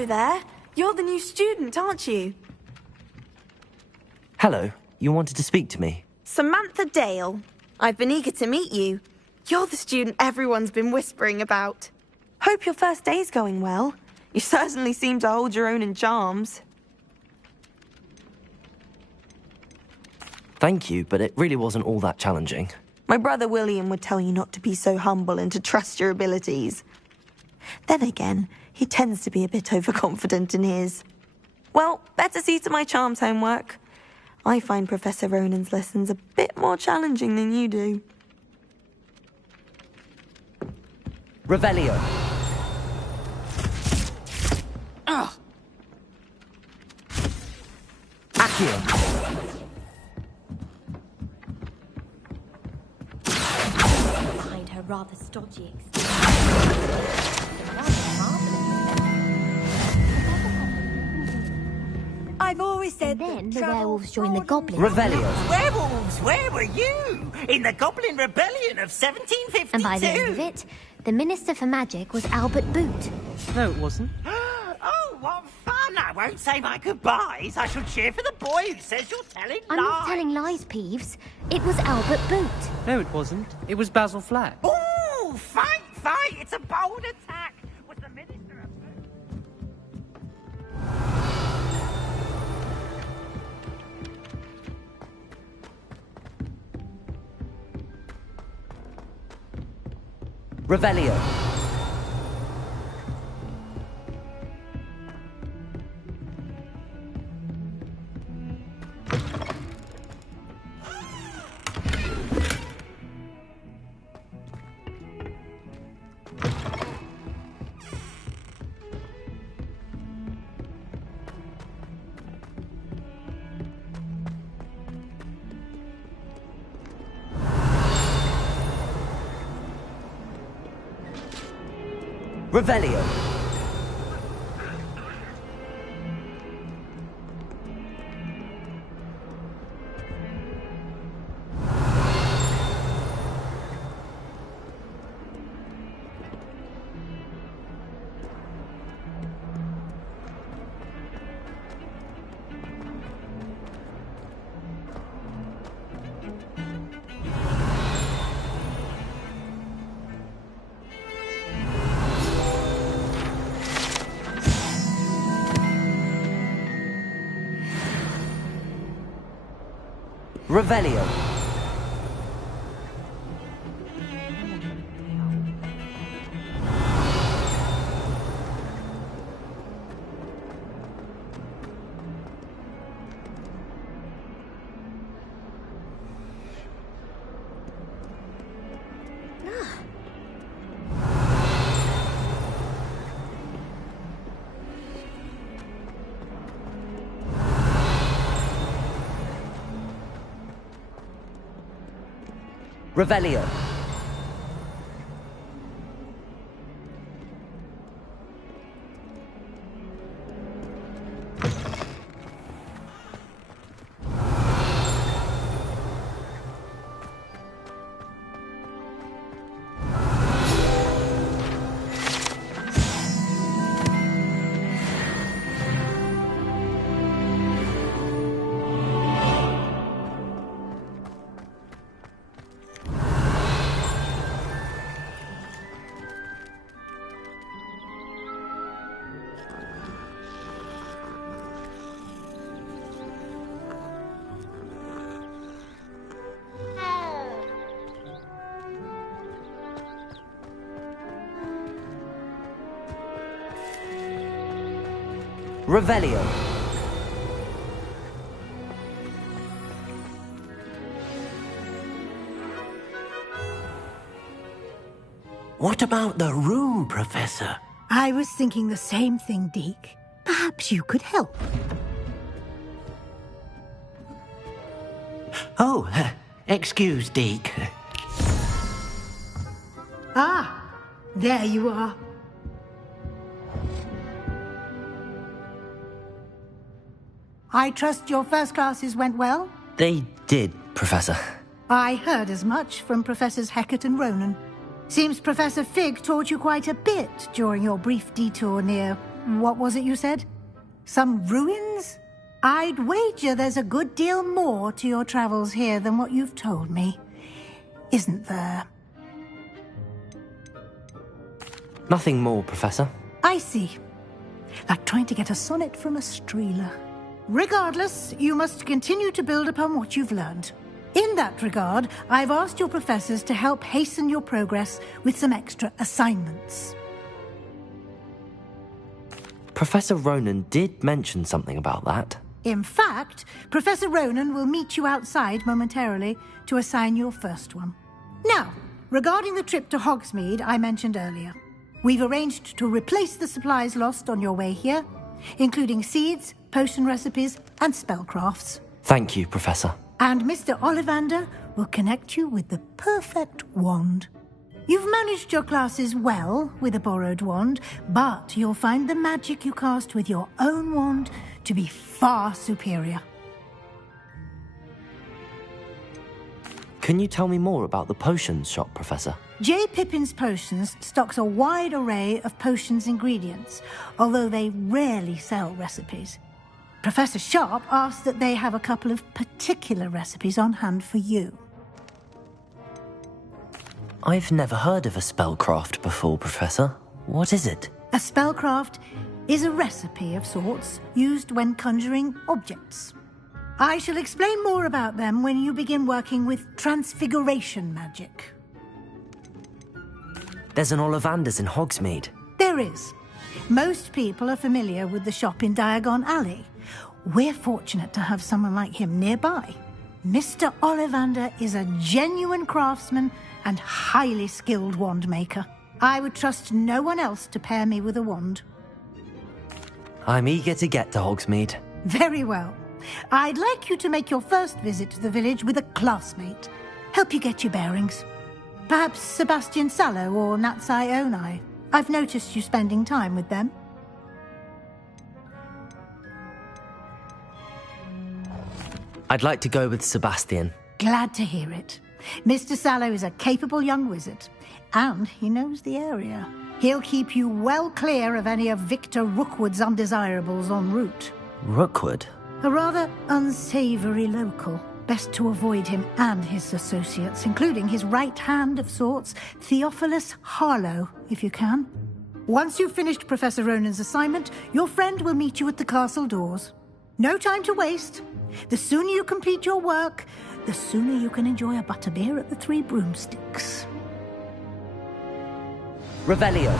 Hello there. You're the new student, aren't you? Hello. You wanted to speak to me? Samantha Dale. I've been eager to meet you. You're the student everyone's been whispering about. Hope your first day's going well. You certainly seem to hold your own in charms. Thank you, but it really wasn't all that challenging. My brother William would tell you not to be so humble and to trust your abilities. Then again, he tends to be a bit overconfident in his. Well, better see to my charms homework. I find Professor Ronan's lessons a bit more challenging than you do. Revelio. Accio. Find her rather stodgy. I've always said Then that the werewolves joined the goblins. Revelio. Werewolves, where were you? In the Goblin Rebellion of 1752? And by the end of it, the Minister for Magic was Albert Boot. No, it wasn't. Oh, what fun! I won't say my goodbyes. I shall cheer for the boy who says you're telling lies. I'm not telling lies, Peeves. It was Albert Boot. No, it wasn't. It was Basil Flack. Oh, fight, fight! It's a bold attack. Was the Minister of... Revelio. Revelio. Revelio. Revelio. Revelio. What about the room, Professor? I was thinking the same thing, Deke. Perhaps you could help. Oh, excuse, Deke. Ah, there you are. I trust your first classes went well? They did, Professor. I heard as much from Professors Hecat and Ronan. Seems Professor Fig taught you quite a bit during your brief detour near What was it you said? Some ruins? I'd wager there's a good deal more to your travels here than what you've told me. Isn't there? Nothing more, Professor. I see. Like trying to get a sonnet from a streeler. Regardless, you must continue to build upon what you've learned. In that regard, I've asked your professors to help hasten your progress with some extra assignments. Professor Ronan did mention something about that. In fact, Professor Ronan will meet you outside momentarily to assign your first one. Now, regarding the trip to Hogsmeade I mentioned earlier, we've arranged to replace the supplies lost on your way here, including seeds, potion recipes, and spellcrafts. Thank you, Professor. And Mr. Ollivander will connect you with the perfect wand. You've managed your classes well with a borrowed wand, but you'll find the magic you cast with your own wand to be far superior. Can you tell me more about the potions shop, Professor? J. Pippin's Potions stocks a wide array of potions ingredients, although they rarely sell recipes. Professor Sharp asked that they have a couple of particular recipes on hand for you. I've never heard of a spellcraft before, Professor. What is it? A spellcraft is a recipe of sorts used when conjuring objects. I shall explain more about them when you begin working with transfiguration magic. There's an Ollivander's in Hogsmeade. There is. Most people are familiar with the shop in Diagon Alley. We're fortunate to have someone like him nearby. Mr. Ollivander is a genuine craftsman and highly skilled wand maker. I would trust no one else to pair me with a wand. I'm eager to get to Hogsmeade. Very well. I'd like you to make your first visit to the village with a classmate. Help you get your bearings. Perhaps Sebastian Sallow or Natsai Onai. I've noticed you spending time with them. I'd like to go with Sebastian. Glad to hear it. Mr. Sallow is a capable young wizard, and he knows the area. He'll keep you well clear of any of Victor Rookwood's undesirables en route. Rookwood? A rather unsavory local. Best to avoid him and his associates, including his right hand of sorts, Theophilus Harlow, if you can. Once you've finished Professor Ronan's assignment, your friend will meet you at the castle doors. No time to waste. The sooner you complete your work, the sooner you can enjoy a butterbeer at the Three Broomsticks. Revelio.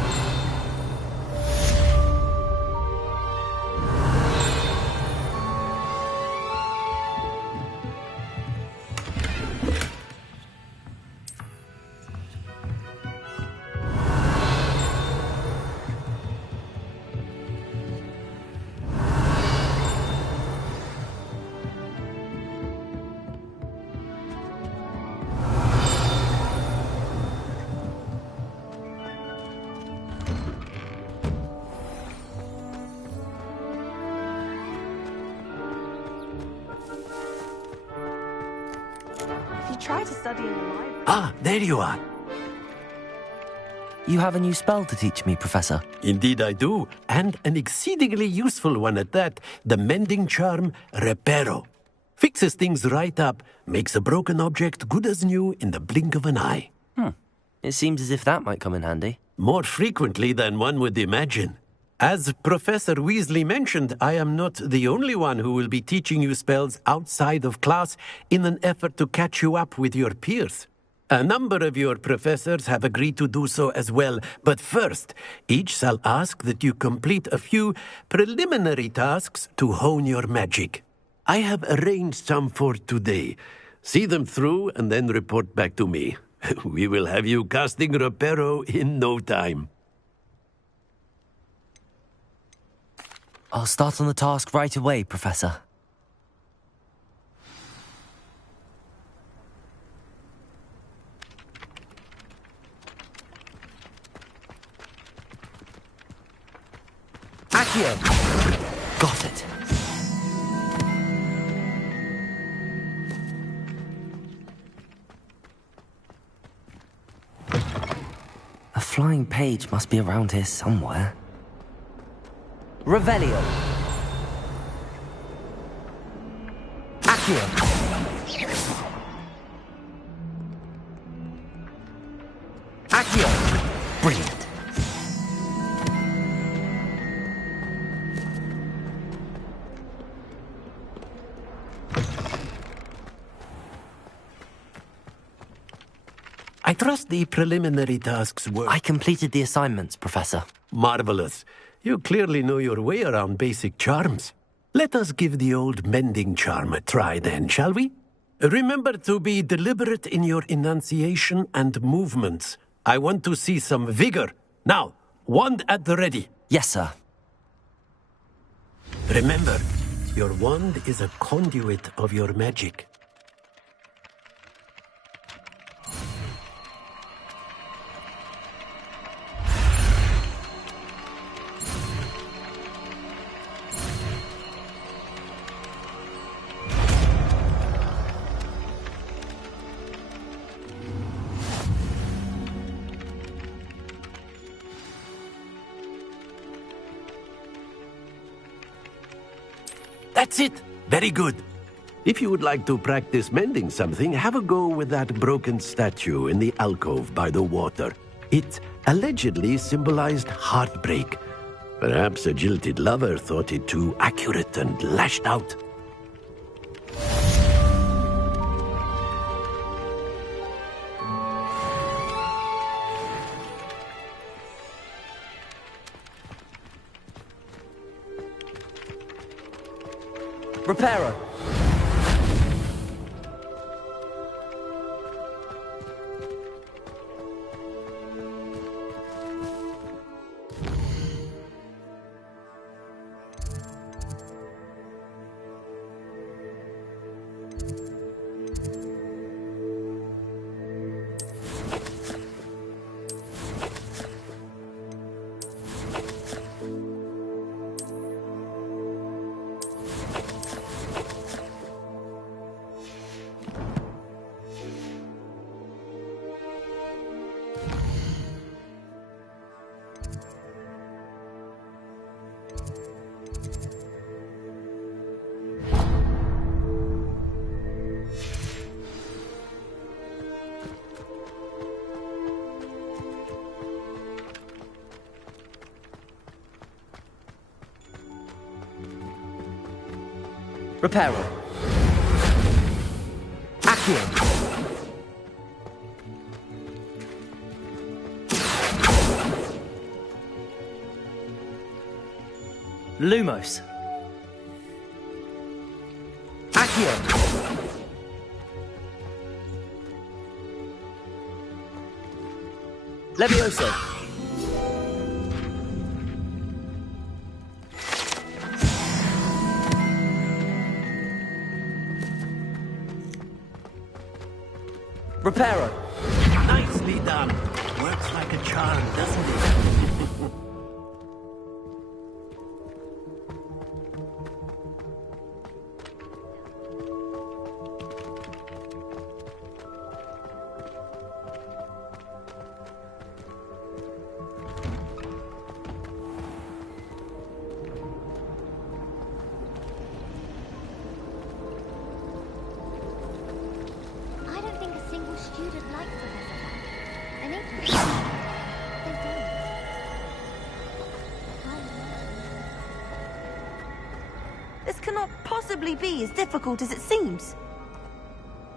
Try to study in the library. Ah, there you are. You have a new spell to teach me, Professor. Indeed I do, and an exceedingly useful one at that. The mending charm, Reparo. Fixes things right up, makes a broken object good as new in the blink of an eye. It seems as if that might come in handy. More frequently than one would imagine. As Professor Weasley mentioned, I am not the only one who will be teaching you spells outside of class in an effort to catch you up with your peers. A number of your professors have agreed to do so as well, but first, each shall ask that you complete a few preliminary tasks to hone your magic. I have arranged some for today. See them through and then report back to me. We will have you casting Reparo in no time. I'll start on the task right away, Professor. Accio! Got it. A flying page must be around here somewhere. Revelio. Accio. Accio. Brilliant. I trust the preliminary tasks were... I completed the assignments, Professor. Marvelous. You clearly know your way around basic charms. Let us give the old mending charm a try then, shall we? Remember to be deliberate in your enunciation and movements. I want to see some vigor. Now, wand at the ready. Yes, sir. Remember, your wand is a conduit of your magic. That's it. Very good. If you would like to practice mending something, have a go with that broken statue in the alcove by the water. It allegedly symbolized heartbreak. Perhaps a jilted lover thought it too accurate and lashed out. Reparo. Reparo. Accio. Lumos. Accio. Levioso. Reparo. Nicely done. Works like a charm, doesn't it? I don't think a single student likes Professor Black. And they don't. This cannot possibly be as difficult as it seems.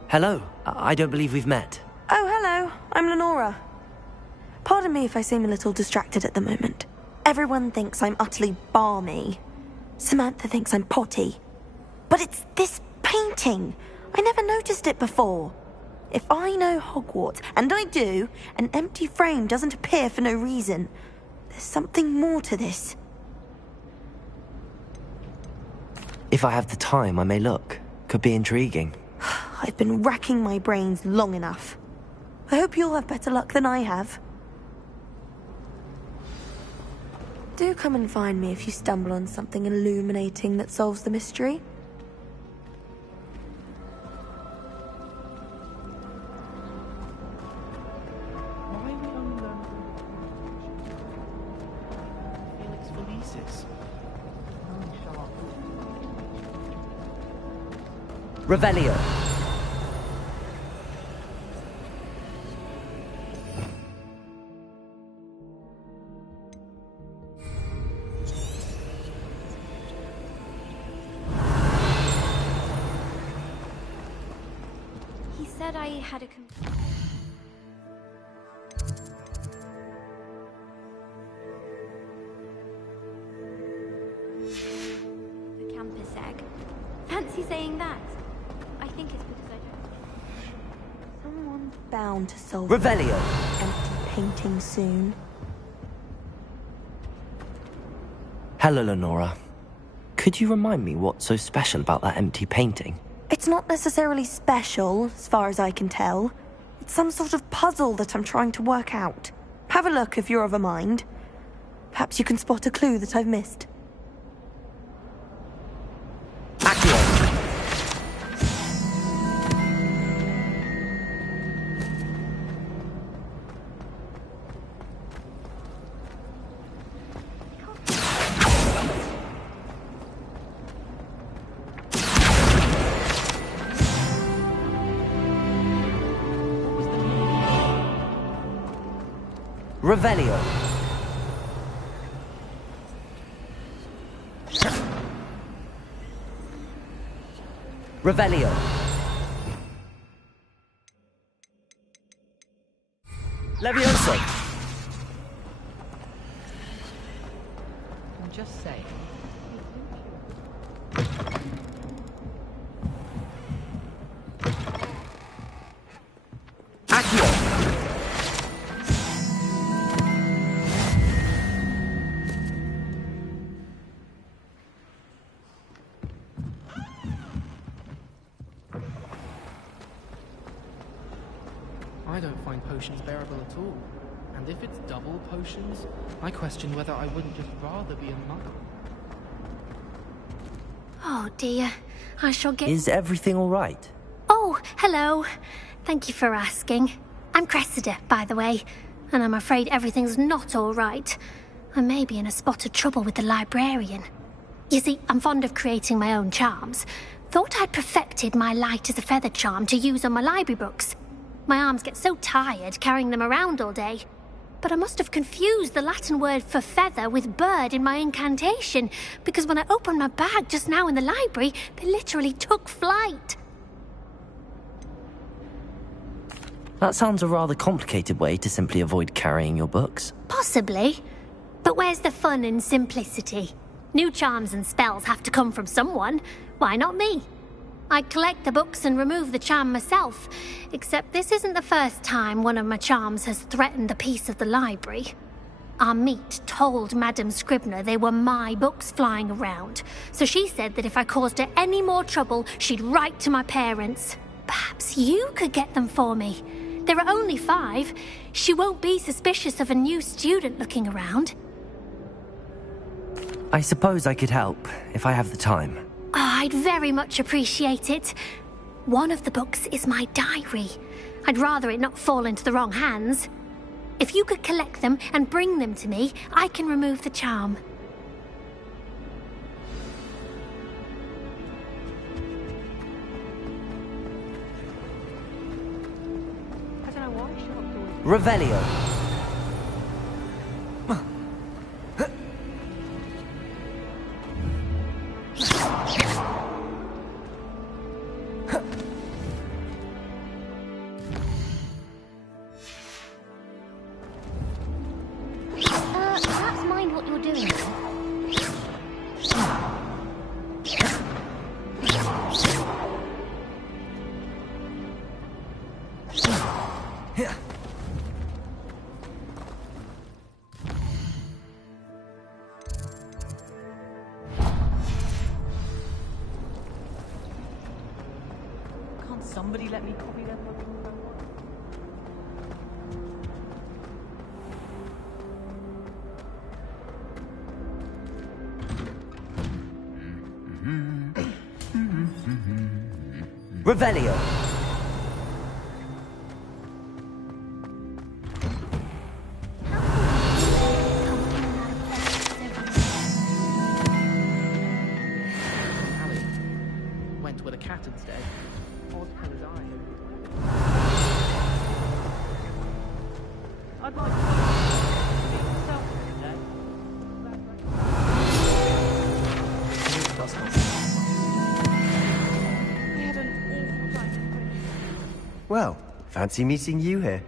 Hello. I don't believe we've met. Oh, hello. I'm Lenora. Pardon me if I seem a little distracted at the moment. Everyone thinks I'm utterly balmy. Samantha thinks I'm potty. But it's this painting. I never noticed it before. If I know Hogwarts, and I do, an empty frame doesn't appear for no reason. There's something more to this. If I have the time, I may look. Could be intriguing. I've been racking my brains long enough. I hope you'll have better luck than I have. Do come and find me if you stumble on something illuminating that solves the mystery. Why are we only learning from Felix Felicis? Revelio. He said I had a the campus egg. Fancy saying that. I think it's because I don't. Someone's bound to solve Revelio. empty painting soon. Hello, Lenora. Could you remind me what's so special about that empty painting? It's not necessarily special, as far as I can tell. It's some sort of puzzle that I'm trying to work out. Have a look if you're of a mind. Perhaps you can spot a clue that I've missed. Accio. Revelio. Revelio. Levioso. I'm just saying. Accio. I don't find potions bearable at all. And if it's double potions, I question whether I wouldn't just rather be a monk. Oh dear. I shall get. Is everything all right? Oh, hello. Thank you for asking. I'm Cressida, by the way, and I'm afraid everything's not all right. I may be in a spot of trouble with the librarian. You see, I'm fond of creating my own charms. Thought I'd perfected my light as a feather charm to use on my library books. My arms get so tired carrying them around all day. But I must have confused the Latin word for feather with bird in my incantation, because when I opened my bag just now in the library, they literally took flight. That sounds a rather complicated way to simply avoid carrying your books. Possibly. But where's the fun in simplicity? New charms and spells have to come from someone. Why not me? I collect the books and remove the charm myself, except this isn't the first time one of my charms has threatened the peace of the library. Our meet told Madame Scribner they were my books flying around, so she said that if I caused her any more trouble, she'd write to my parents. Perhaps you could get them for me. There are only 5. She won't be suspicious of a new student looking around. I suppose I could help, if I have the time. Oh, I'd very much appreciate it. One of the books is my diary. I'd rather it not fall into the wrong hands. If you could collect them and bring them to me, I can remove the charm. I don't know why she locked the door. Revelio. Perhaps mind what you're doing. Can't somebody let me copy their book? Revelio. Allie went with a cat instead. Well, fancy meeting you here.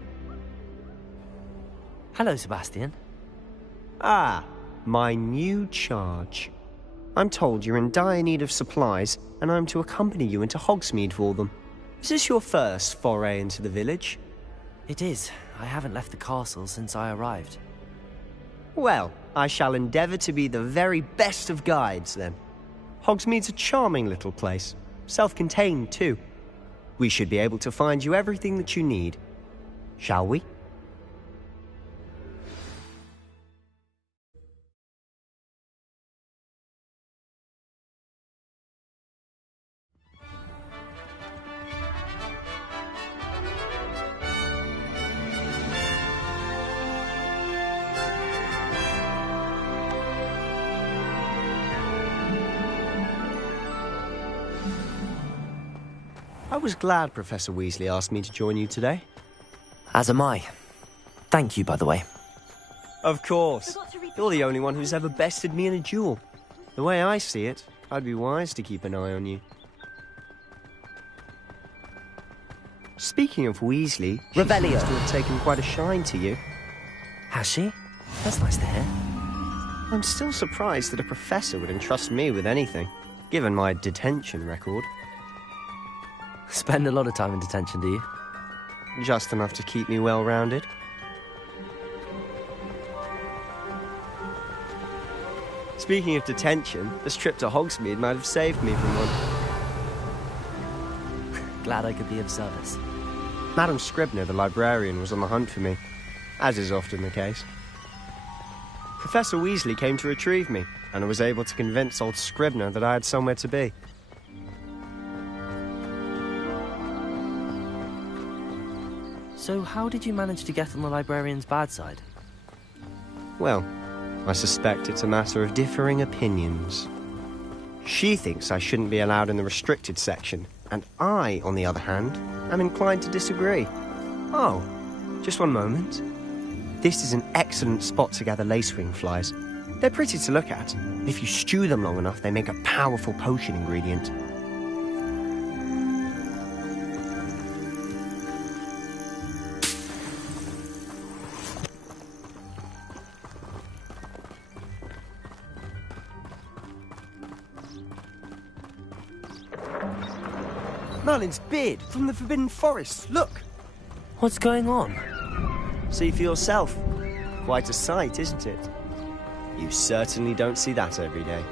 Hello, Sebastian. Ah, my new charge. I'm told you're in dire need of supplies, and I'm to accompany you into Hogsmeade for them. Is this your first foray into the village? It is. I haven't left the castle since I arrived. Well, I shall endeavour to be the very best of guides, then. Hogsmeade's a charming little place. Self-contained, too. We should be able to find you everything that you need. Shall we? I was glad Professor Weasley asked me to join you today. As am I. Thank you, by the way. Of course. You're the only one who's ever bested me in a duel. The way I see it, I'd be wise to keep an eye on you. Speaking of Weasley, Revelio seems to have taken quite a shine to you. Has she? That's nice to hear. I'm still surprised that a professor would entrust me with anything, given my detention record. Spend a lot of time in detention, do you? Just enough to keep me well-rounded. Speaking of detention, this trip to Hogsmeade might have saved me from one. Glad I could be of service. Madam Scribner, the librarian, was on the hunt for me, as is often the case. Professor Weasley came to retrieve me, and I was able to convince old Scribner that I had somewhere to be. So how did you manage to get on the librarian's bad side? Well, I suspect it's a matter of differing opinions. She thinks I shouldn't be allowed in the restricted section, and I, on the other hand, am inclined to disagree. Oh, just one moment. This is an excellent spot to gather lacewing flies. They're pretty to look at. If you stew them long enough, they make a powerful potion ingredient. Merlin's beard from the Forbidden Forest. Look! What's going on? See for yourself. Quite a sight, isn't it? You certainly don't see that every day.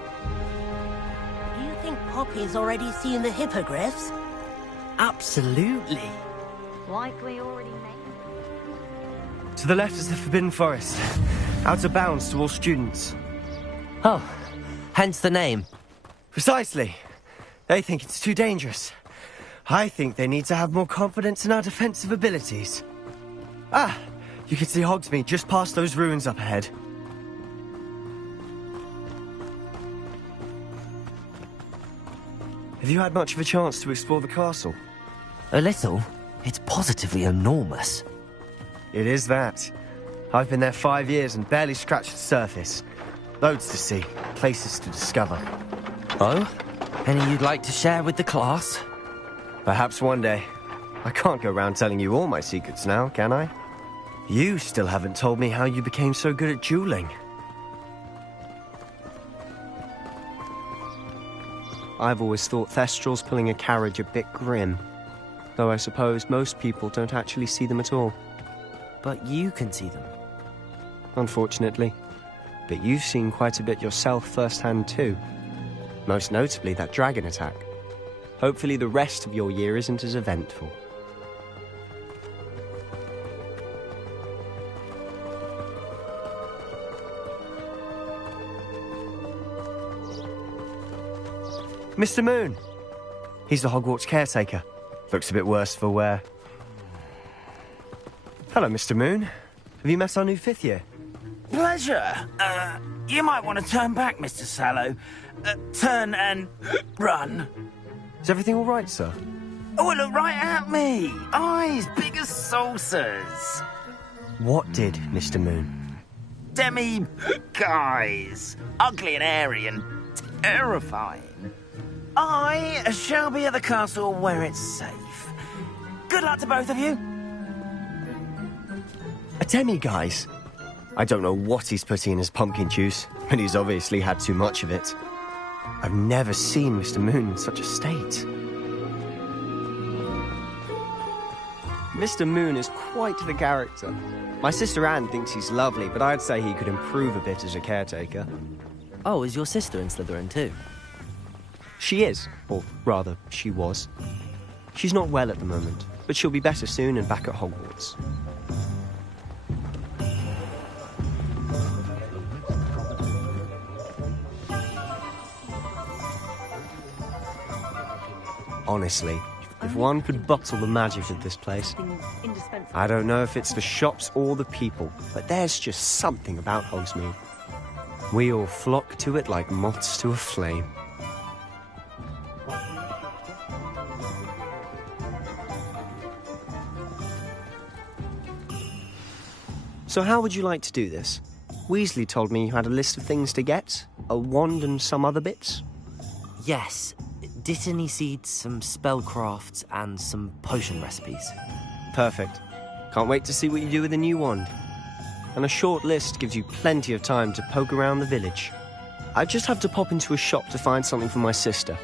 Do you think Poppy's already seen the hippogriffs? Absolutely. Like we already made. To the left is the Forbidden Forest. Out of bounds to all students. Oh, hence the name. Precisely. They think it's too dangerous. I think they need to have more confidence in our defensive abilities. Ah, you can see Hogsmeade just past those ruins up ahead. Have you had much of a chance to explore the castle? A little. It's positively enormous. It is that. I've been there 5 years and barely scratched the surface. Loads to see, places to discover. Oh? Any you'd like to share with the class? Perhaps one day. I can't go around telling you all my secrets now, can I? You still haven't told me how you became so good at dueling. I've always thought Thestrals pulling a carriage a bit grim. Though I suppose most people don't actually see them at all. But you can see them. Unfortunately. But you've seen quite a bit yourself firsthand too. Most notably that dragon attack. Hopefully the rest of your year isn't as eventful. Mr. Moon! He's the Hogwarts caretaker. Looks a bit worse for wear. Hello, Mr. Moon. Have you met our new 5th year? Pleasure. You might want to turn back, Mr. Sallow. Turn and run. Is everything all right, sir? Oh, look right at me. Eyes big as saucers. What did, Mr. Moon? Demi, guys, ugly and airy and terrifying. I shall be at the castle where it's safe. Good luck to both of you. A demi-guise? I don't know what he's putting in his pumpkin juice, but he's obviously had too much of it. I've never seen Mr. Moon in such a state. Mr. Moon is quite the character. My sister Anne thinks he's lovely, but I'd say he could improve a bit as a caretaker. Oh, is your sister in Slytherin too? She is, or rather, she was. She's not well at the moment, but she'll be better soon and back at Hogwarts. Honestly, if one could bottle the magic of this place. I don't know if it's the shops or the people, but there's just something about Hogsmeade. We all flock to it like moths to a flame. So how would you like to do this? Weasley told me you had a list of things to get, a wand and some other bits. Yes. Dittany seeds, some spellcrafts, and some potion recipes. Perfect. Can't wait to see what you do with the new wand. And a short list gives you plenty of time to poke around the village. I just have to pop into a shop to find something for my sister.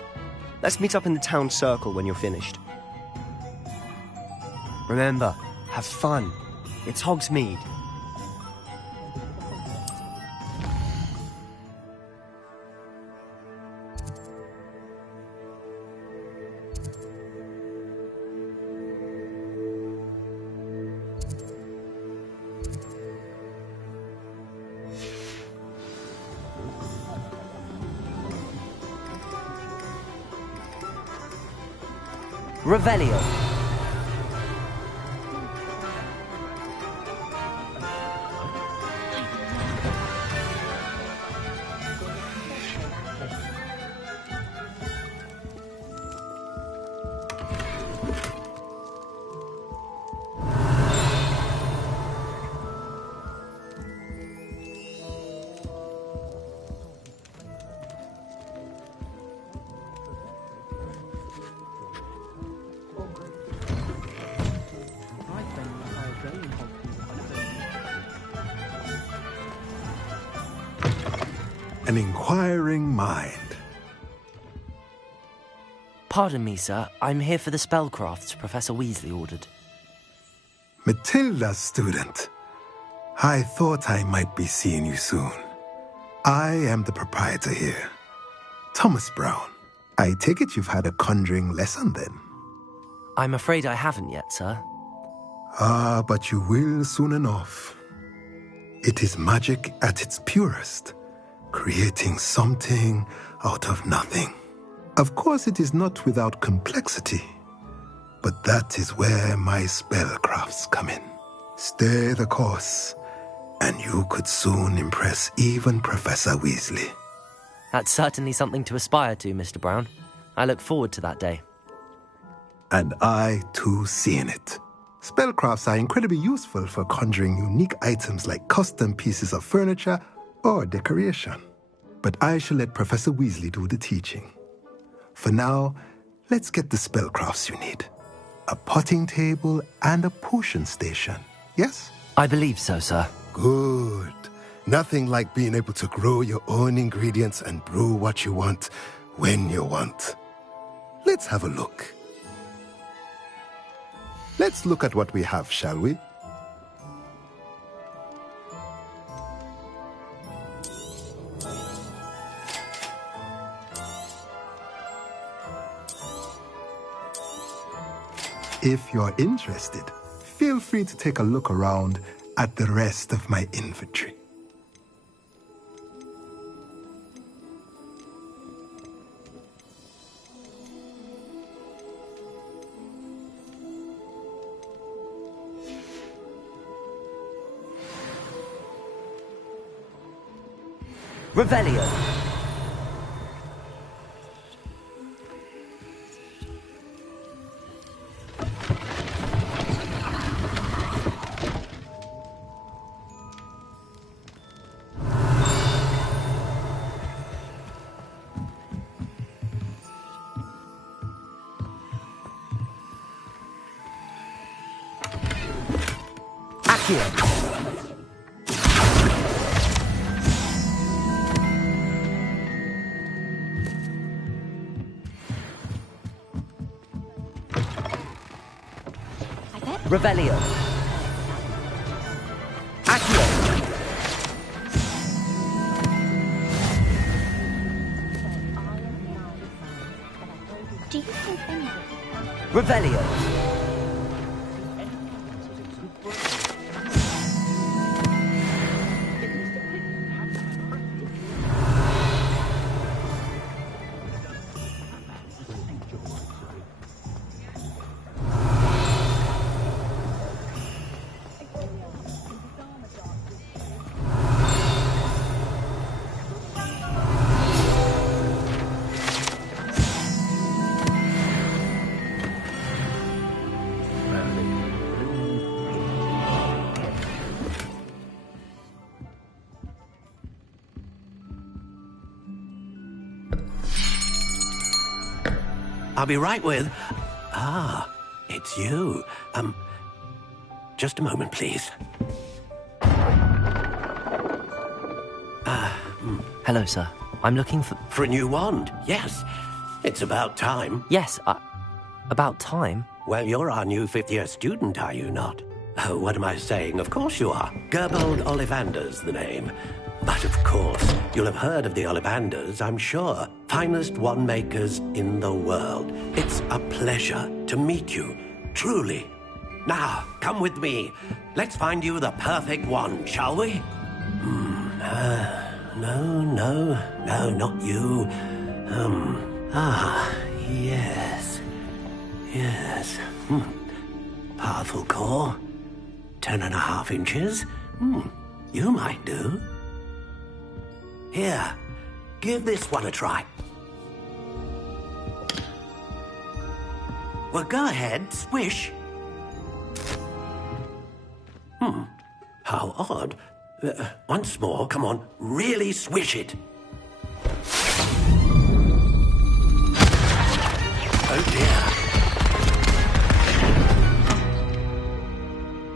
Let's meet up in the town circle when you're finished. Remember, have fun. It's Hogsmeade. Revelio. An inquiring mind. Pardon me, sir. I'm here for the spellcrafts Professor Weasley ordered. Matilda's student. I thought I might be seeing you soon. I am the proprietor here, Thomas Brown. I take it you've had a conjuring lesson then? I'm afraid I haven't yet, sir. Ah, but you will soon enough. It is magic at its purest, creating something out of nothing. Of course, it is not without complexity, but that is where my spellcrafts come in. Stay the course, and you could soon impress even Professor Weasley. That's certainly something to aspire to, Mr. Brown. I look forward to that day. And I, too, seeing it. Spellcrafts are incredibly useful for conjuring unique items like custom pieces of furniture or decoration. But I shall let Professor Weasley do the teaching. For now, let's get the spellcrafts you need. A potting table and a potion station, yes? I believe so, sir. Good. Nothing like being able to grow your own ingredients and brew what you want when you want. Let's have a look. Let's look at what we have, shall we? If you're interested, feel free to take a look around at the rest of my inventory. Revelio. Accio. Revelio. Accio. Do you think they know? Revelio. I'll be right with... Ah, it's you. Just a moment, please. Hello, sir. I'm looking for... For a new wand, yes. It's about time. Yes, about time. Well, you're our new fifth-year student, are you not? Oh, what am I saying? Of course you are. Gerbold Ollivander's the name. But of course, you'll have heard of the Ollivanders, I'm sure. Finest wand makers in the world. It's a pleasure to meet you, truly. Now, come with me. Let's find you the perfect wand, shall we? No, not you. Yes. Powerful core. 10.5 inches. You might do. Here, give this one a try. Well, go ahead, swish. How odd. Once more, come on, really swish it. Oh dear.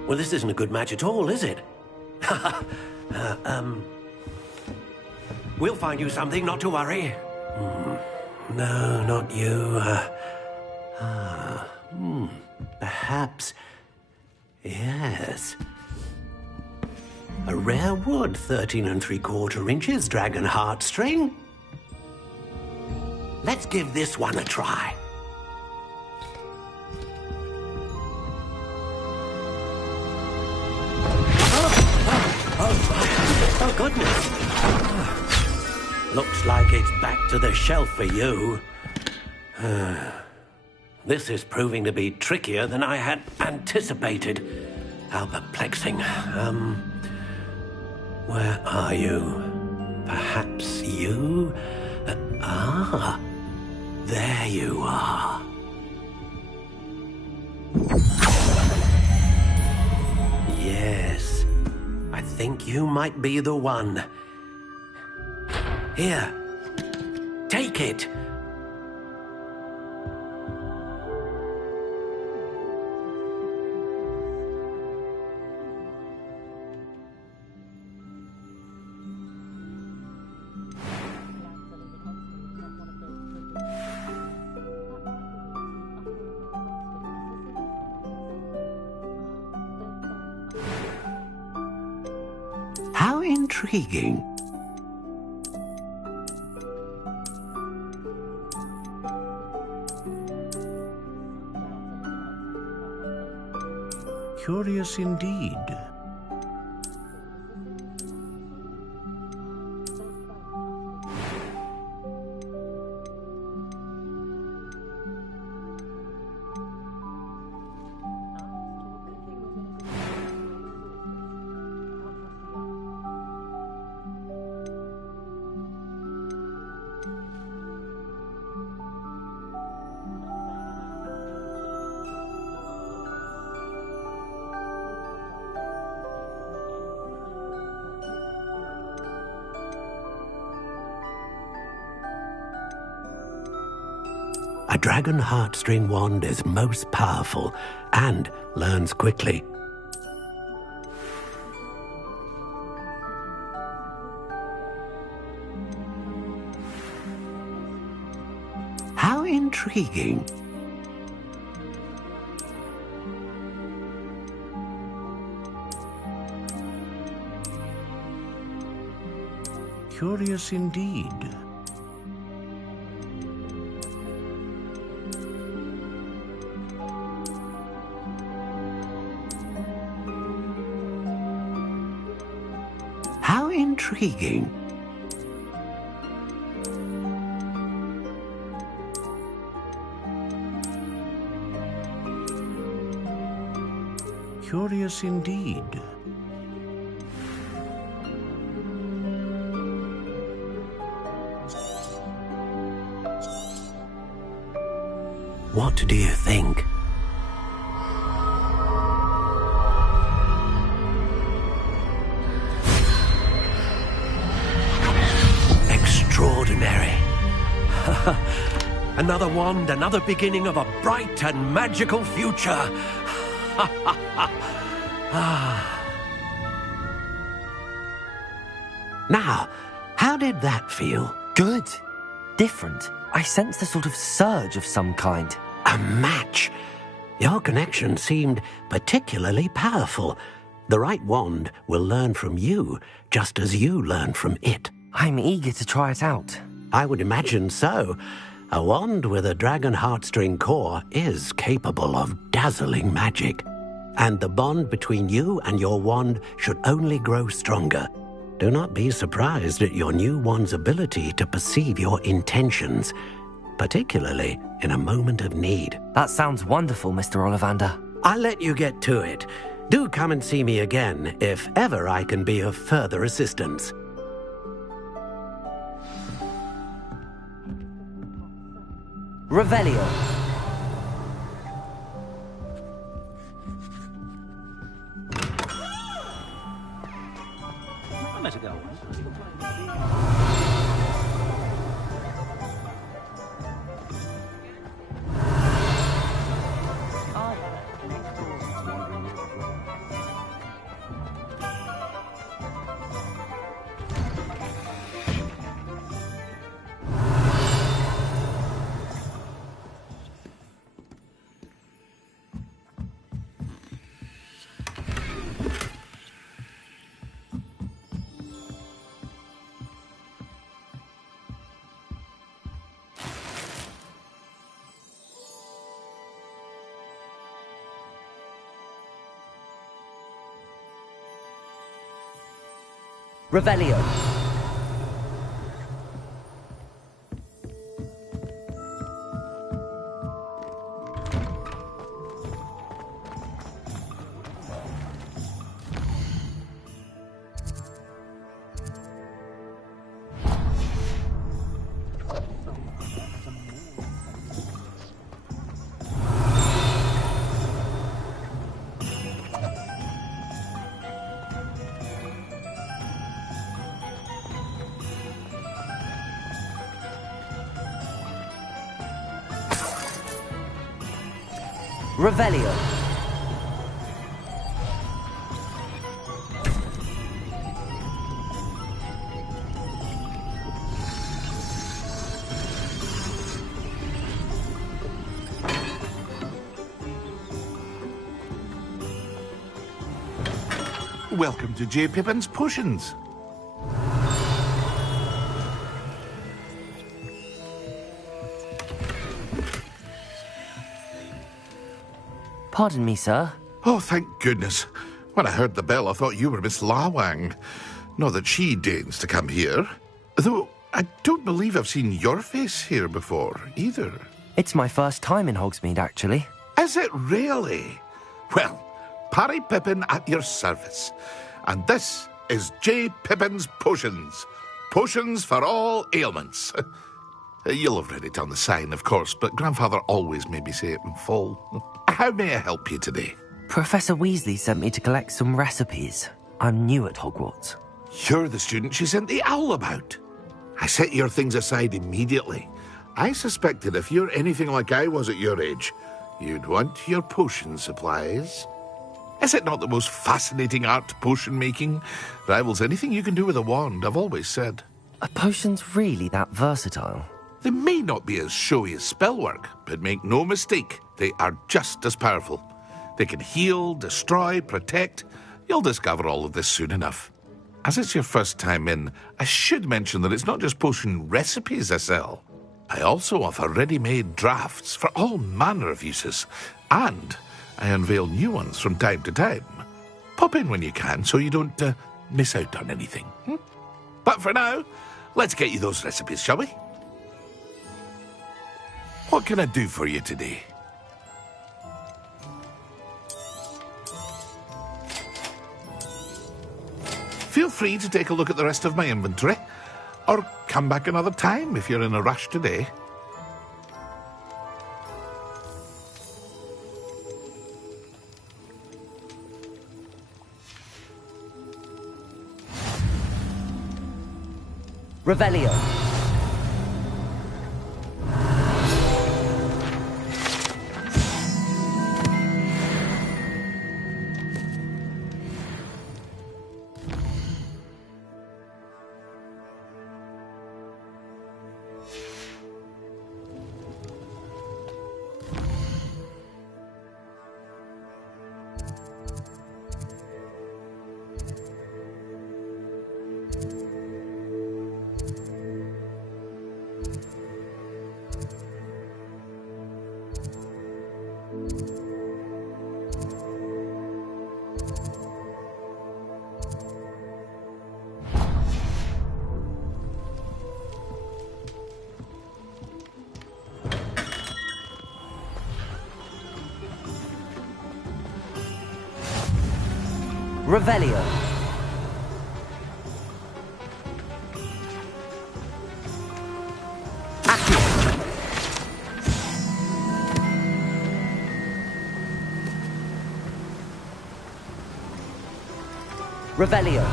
Well, this isn't a good match at all, is it? We'll find you something, not to worry. No, not you. Perhaps... Yes. A rare wood, 13 3/4 inches, dragon heartstring. Let's give this one a try. Oh, goodness. Looks like it's back to the shelf for you. This is proving to be trickier than I had anticipated. How perplexing. Where are you? Perhaps you? There you are. Yes, I think you might be the one. Here, take it. How intriguing. Curious indeed. A dragon heartstring wand is most powerful and learns quickly. intriguing. Curious indeed. How intriguing. Curious indeed. What do you think? Extraordinary. Another wand, another beginning of a bright and magical future. Now, how did that feel? Good. Different. I sensed a sort of surge of some kind. A match. Your connection seemed particularly powerful. The right wand will learn from you, just as you learn from it. I'm eager to try it out. I would imagine so. A wand with a dragon heartstring core is capable of dazzling magic. And the bond between you and your wand should only grow stronger. Do not be surprised at your new wand's ability to perceive your intentions, particularly in a moment of need. That sounds wonderful, Mr. Ollivander. I'll let you get to it. Do come and see me again if ever I can be of further assistance. Revelio. Revelio. Revelio. Welcome to J. Pippin's Potions. Pardon me, sir. Oh, thank goodness. When I heard the bell, I thought you were Miss Lawang. Not that she deigns to come here. Though I don't believe I've seen your face here before, either. It's my first time in Hogsmeade, actually. Is it really? Well, Parry Pippin at your service. And this is J. Pippin's Potions. Potions for all ailments. You'll have read it on the sign, of course, but Grandfather always made me say it in full. How may I help you today? Professor Weasley sent me to collect some recipes. I'm new at Hogwarts. You're the student she sent the owl about. I set your things aside immediately. I suspected if you're anything like I was at your age, you'd want your potion supplies. Is it not the most fascinating art, potion making? Rivals anything you can do with a wand, I've always said. Are potions really that versatile? They may not be as showy as spellwork, but make no mistake, they are just as powerful. They can heal, destroy, protect. You'll discover all of this soon enough. As it's your first time in, I should mention that it's not just potion recipes I sell. I also offer ready-made drafts for all manner of uses, and I unveil new ones from time to time. Pop in when you can so you don't miss out on anything. But for now, let's get you those recipes, shall we? What can I do for you today? Feel free to take a look at the rest of my inventory, or come back another time if you're in a rush today. Revelio. Revelio. Accio. Revelio.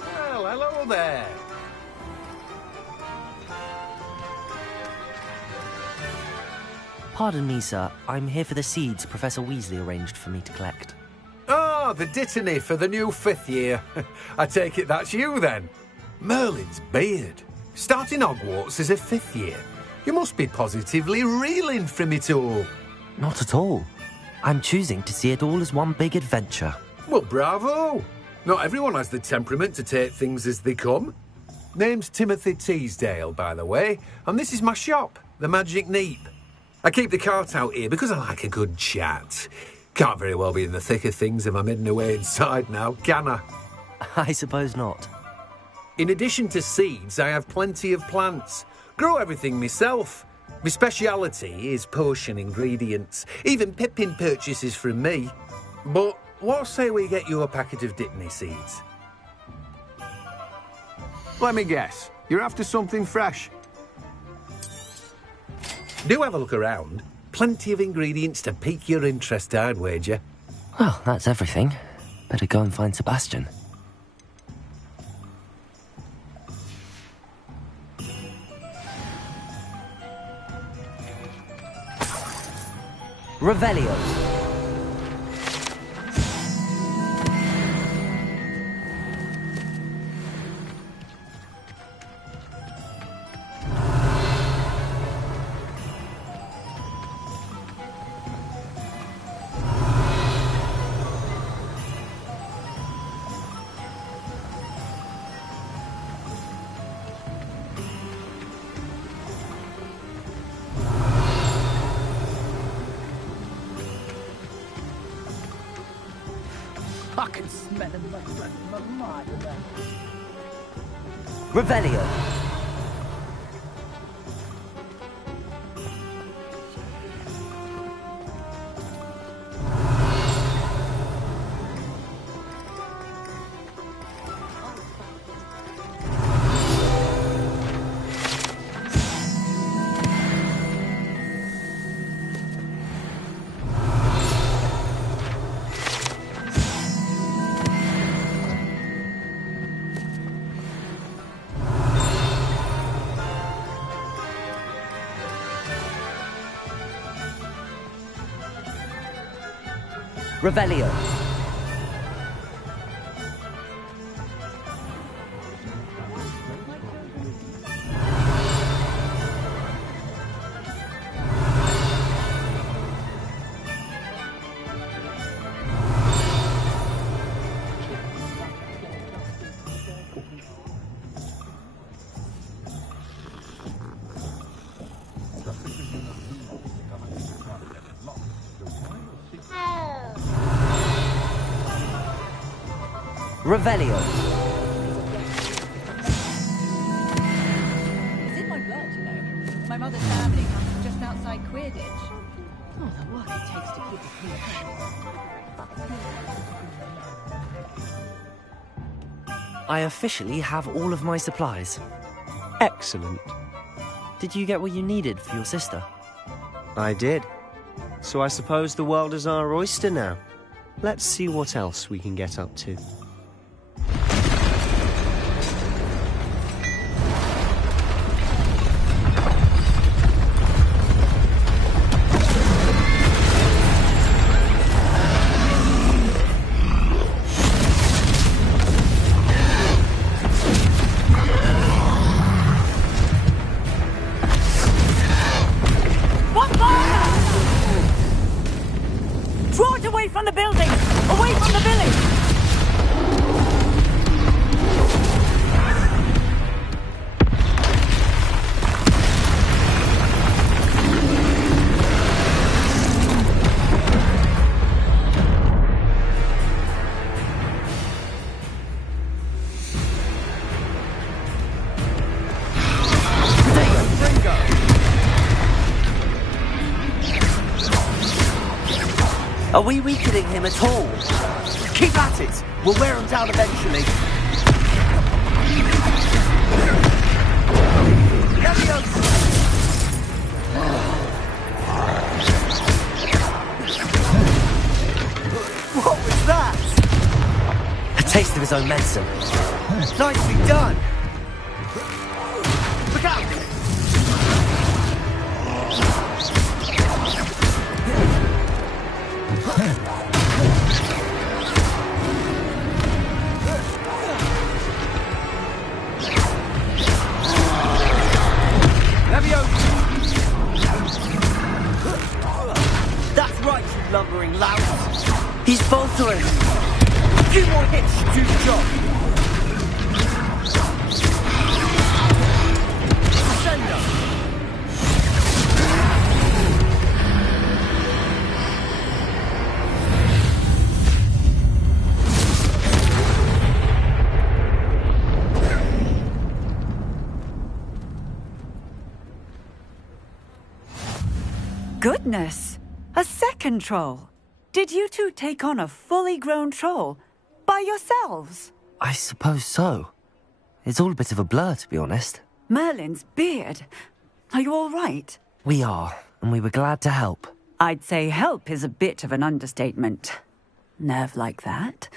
Well, hello there. Pardon me, sir. I'm here for the seeds Professor Weasley arranged for me to collect. Oh, the dittany for the new 5th year. I take it that's you, then. Merlin's beard. Starting Hogwarts as a 5th year. You must be positively reeling from it all. Not at all. I'm choosing to see it all as one big adventure. Well, bravo. Not everyone has the temperament to take things as they come. Name's Timothy Teasdale, by the way, and this is my shop, the Magic Neep. I keep the cart out here because I like a good chat. Can't very well be in the thick of things if I'm hidden away inside now, can I? I suppose not. In addition to seeds, I have plenty of plants. Grow everything myself. My speciality is potion ingredients. Even Pippin purchases from me. But what say we get you a packet of Dittany seeds? Let me guess. You're after something fresh. Do have a look around. Plenty of ingredients to pique your interest, I'd wager. Well, that's everything. Better go and find Sebastian. Revelio. I can smell him like my mind. Revelio. Revelio. Revelio. It's in my blood, you know. My mother's family comes from just outside Quidditch. Oh, the work it takes to keep a clean I officially have all of my supplies. Excellent. Did you get what you needed for your sister? I did. So I suppose the world is our oyster now. Let's see what else we can get up to. Draw it away from the building! Away from the village! Are we weakening him at all? Keep at it! We'll wear him down eventually. What was that? A taste of his own medicine. Nicely done! Look out! That's right, you lumbering lout. He's faltering. A few more hits should do the job. Ascender. Goodness! A second troll! Did you two take on a fully grown troll? By yourselves? I suppose so. It's all a bit of a blur, to be honest. Merlin's beard. Are you all right? We are, and we were glad to help. I'd say help is a bit of an understatement. Nerve like that.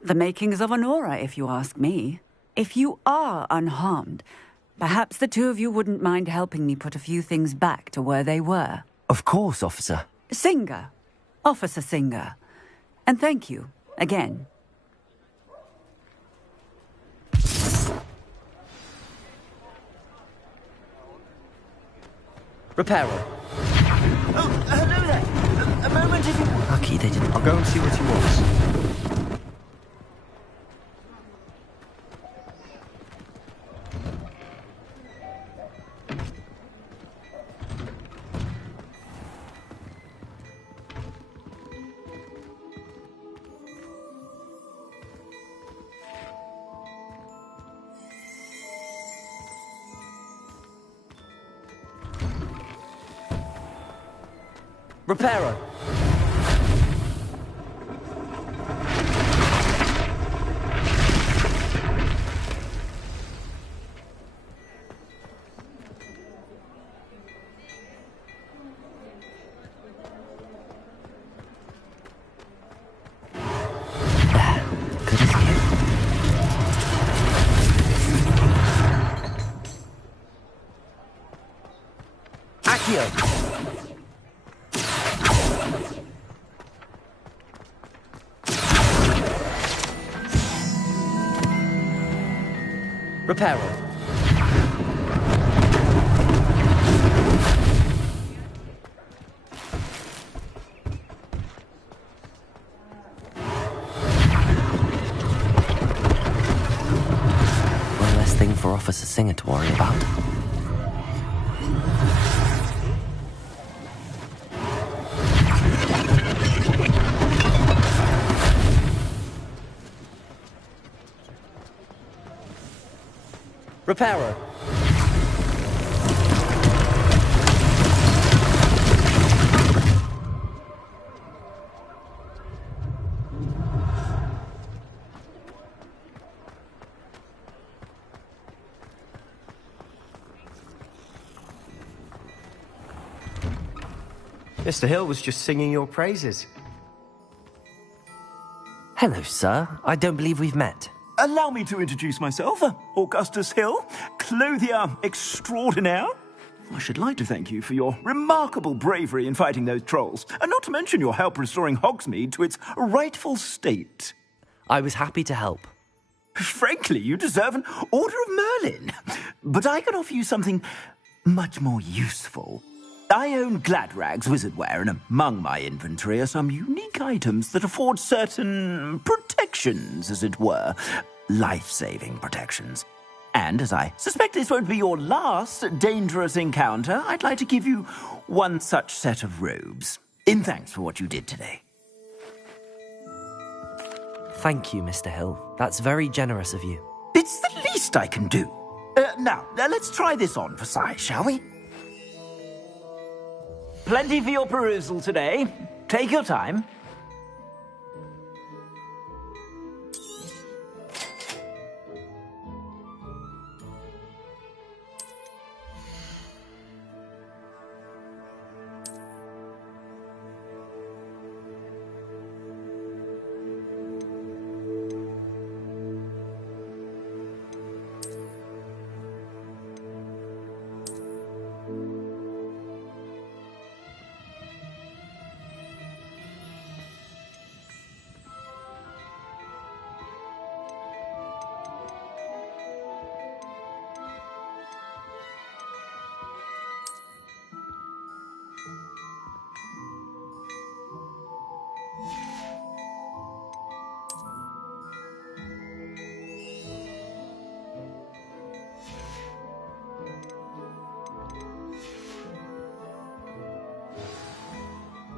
The makings of an aura, if you ask me. If you are unharmed, perhaps the two of you wouldn't mind helping me put a few things back to where they were. Of course, officer. Singer. Officer Singer. And thank you, again. Reparo. Oh, hello there. A moment if you... Lucky they didn't... I'll go and see what he wants. Reparo. Good as new. Accio. Reparo. One less thing for Officer Singer to worry about. Reparo. Mr. Hill was just singing your praises. Hello, sir. I don't believe we've met. Allow me to introduce myself, Augustus Hill, clothier extraordinaire. I should like to thank you for your remarkable bravery in fighting those trolls, and not to mention your help restoring Hogsmeade to its rightful state. I was happy to help. Frankly, you deserve an Order of Merlin. But I can offer you something much more useful. I own Gladrag's wizardware, and among my inventory are some unique items that afford certain protections, as it were. Life-saving protections. And as I suspect this won't be your last dangerous encounter, I'd like to give you one such set of robes, in thanks for what you did today. Thank you, Mr. Hill. That's very generous of you. It's the least I can do. Now, let's try this on for size, shall we? Plenty for your perusal today. Take your time.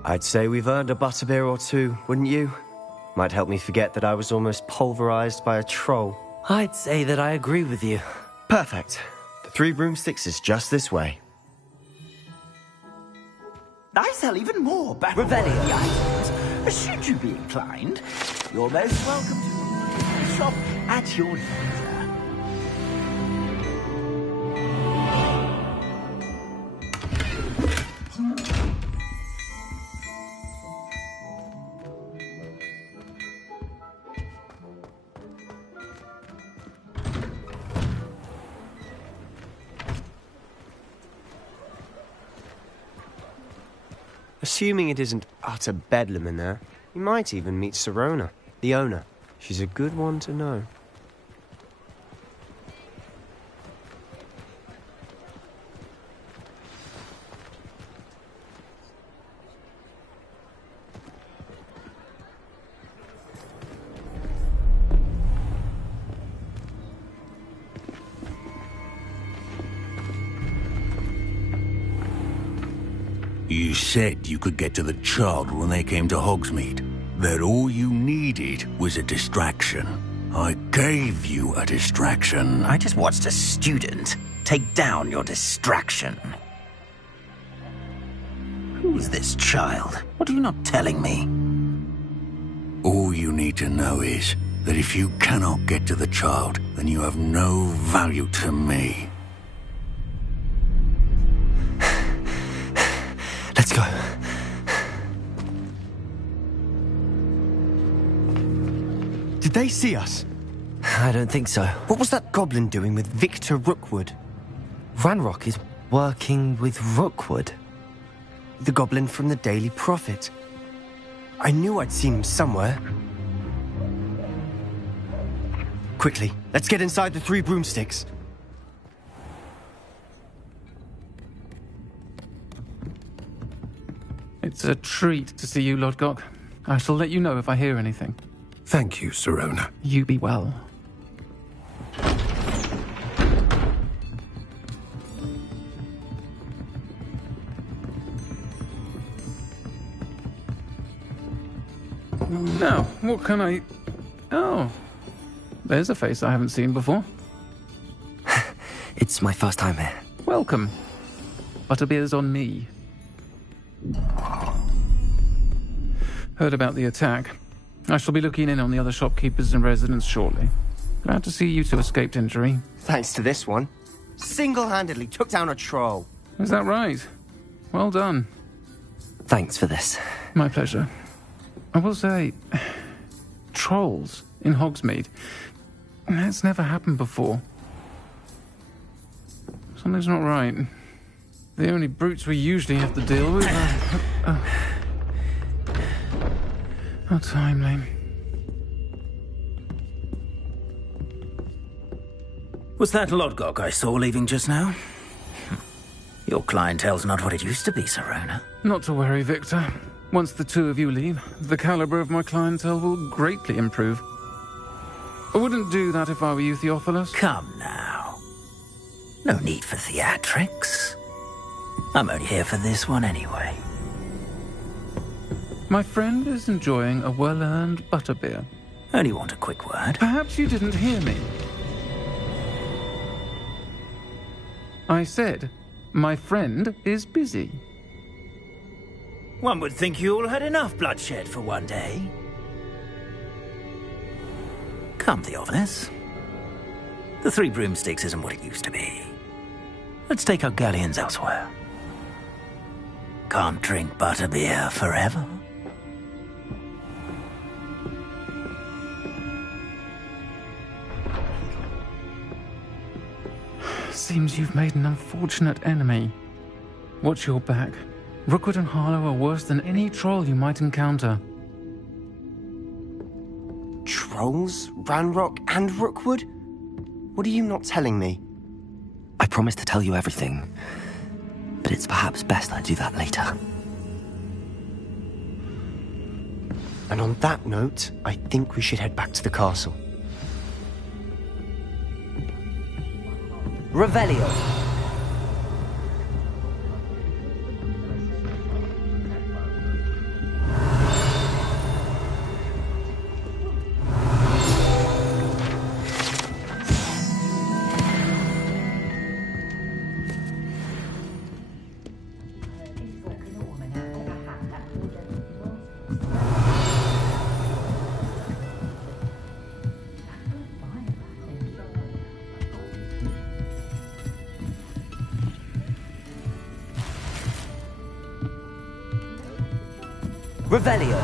I'd say we've earned a butterbeer or two, wouldn't you? Might help me forget that I was almost pulverized by a troll. I'd say that I agree with you. Perfect. The 3 broomsticks is just this way. I sell even more battle royale items. Should you be inclined, you're most welcome to my shop at your leisure. Assuming it isn't utter bedlam in there, you might even meet Sirona, the owner. She's a good one to know. You said you could get to the child when they came to Hogsmeade. That all you needed was a distraction. I gave you a distraction. I just watched a student take down your distraction. Who's this child? What are you not telling me? All you need to know is that if you cannot get to the child, then you have no value to me. Let's go. Did they see us? I don't think so. What was that goblin doing with Victor Rookwood? Ranrock is working with Rookwood. The goblin from the Daily Prophet. I knew I'd seen him somewhere. Quickly, let's get inside the 3 broomsticks. It's a treat to see you, Lodgok. I shall let you know if I hear anything. Thank you, Sirona. You be well. Now, what can I... Oh, there's a face I haven't seen before. It's my first time here. Welcome. Butterbeer's on me. Heard about the attack. I shall be looking in on the other shopkeepers and residents shortly. Glad to see you two escaped injury. Thanks to this one. Single-handedly took down a troll. Is that right? Well done. Thanks for this. My pleasure. I will say, trolls in Hogsmeade. That's never happened before. Something's not right. The only brutes we usually have to deal with are... How timely. Was that Lodgok I saw leaving just now? Your clientele's not what it used to be, Serona. Not to worry, Victor. Once the two of you leave, the caliber of my clientele will greatly improve. I wouldn't do that if I were you, Theophilus. Come now. No need for theatrics. I'm only here for this one anyway. My friend is enjoying a well-earned butterbeer. Only want a quick word. Perhaps you didn't hear me. I said, my friend is busy. One would think you all had enough bloodshed for one day. Come, Theophilus. The Three Broomsticks isn't what it used to be. Let's take our galleons elsewhere. Can't drink butterbeer forever. Seems you've made an unfortunate enemy. Watch your back. Rookwood and Harlow are worse than any troll you might encounter. Trolls? Ranrock and Rookwood? What are you not telling me? I promised to tell you everything, but it's perhaps best I do that later. And on that note, I think we should head back to the castle. Revelio. Revelio.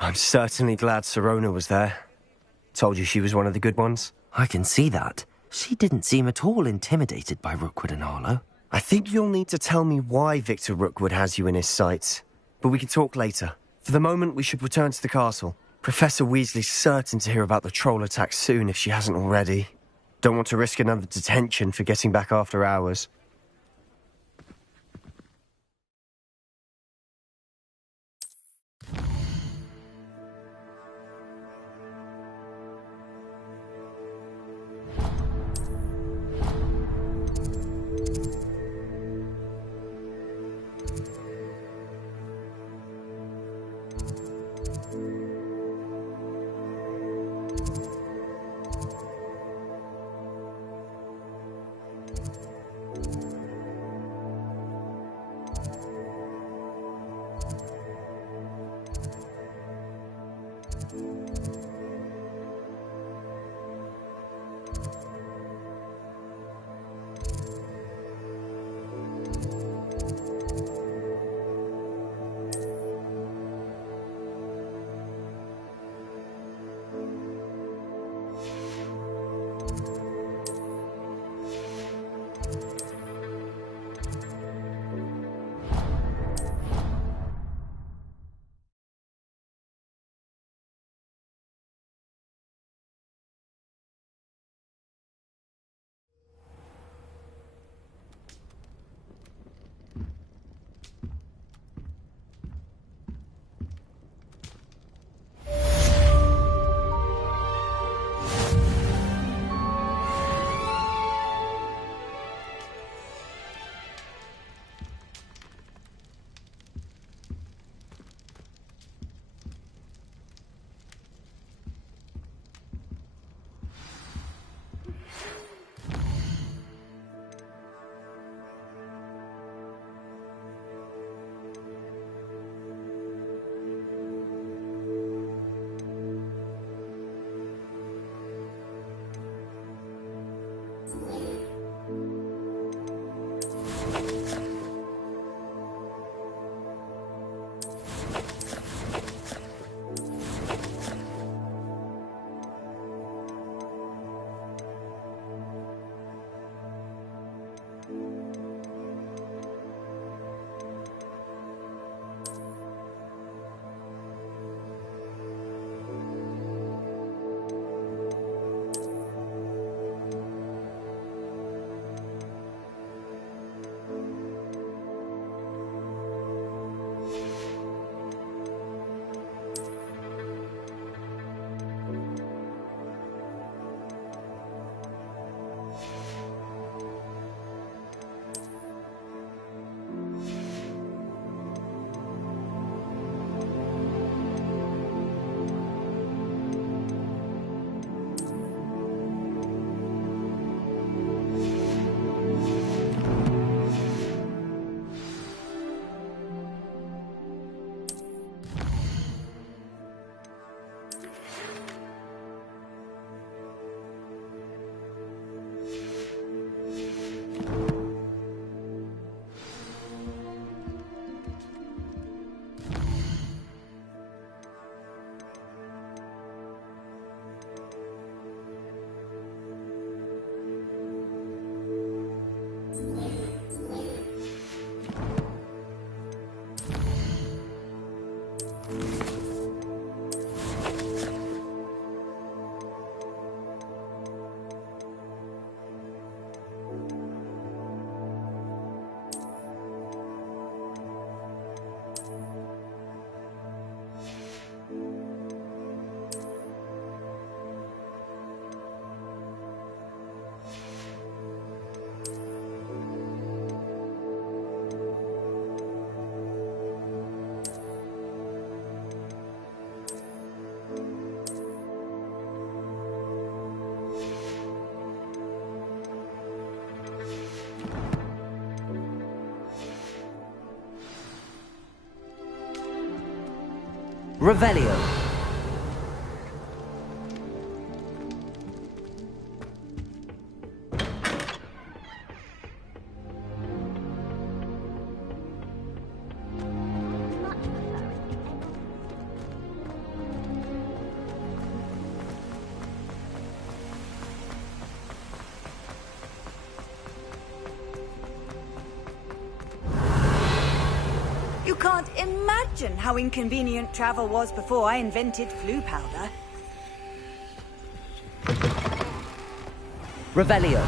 I'm certainly glad Serona was there. Told you she was one of the good ones. I can see that. She didn't seem at all intimidated by Rookwood and Harlow. I think you'll need to tell me why Victor Rookwood has you in his sights. But we can talk later. For the moment, we should return to the castle. Professor Weasley's certain to hear about the troll attack soon if she hasn't already. Don't want to risk another detention for getting back after hours. Revelio. You can't imagine how inconvenient travel was before I invented flu powder. Revelio.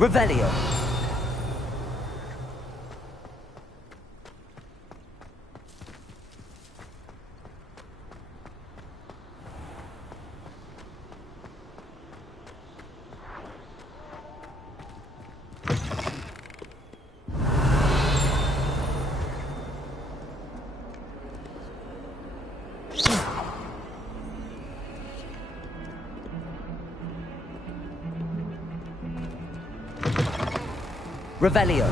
Revelio. Revelio.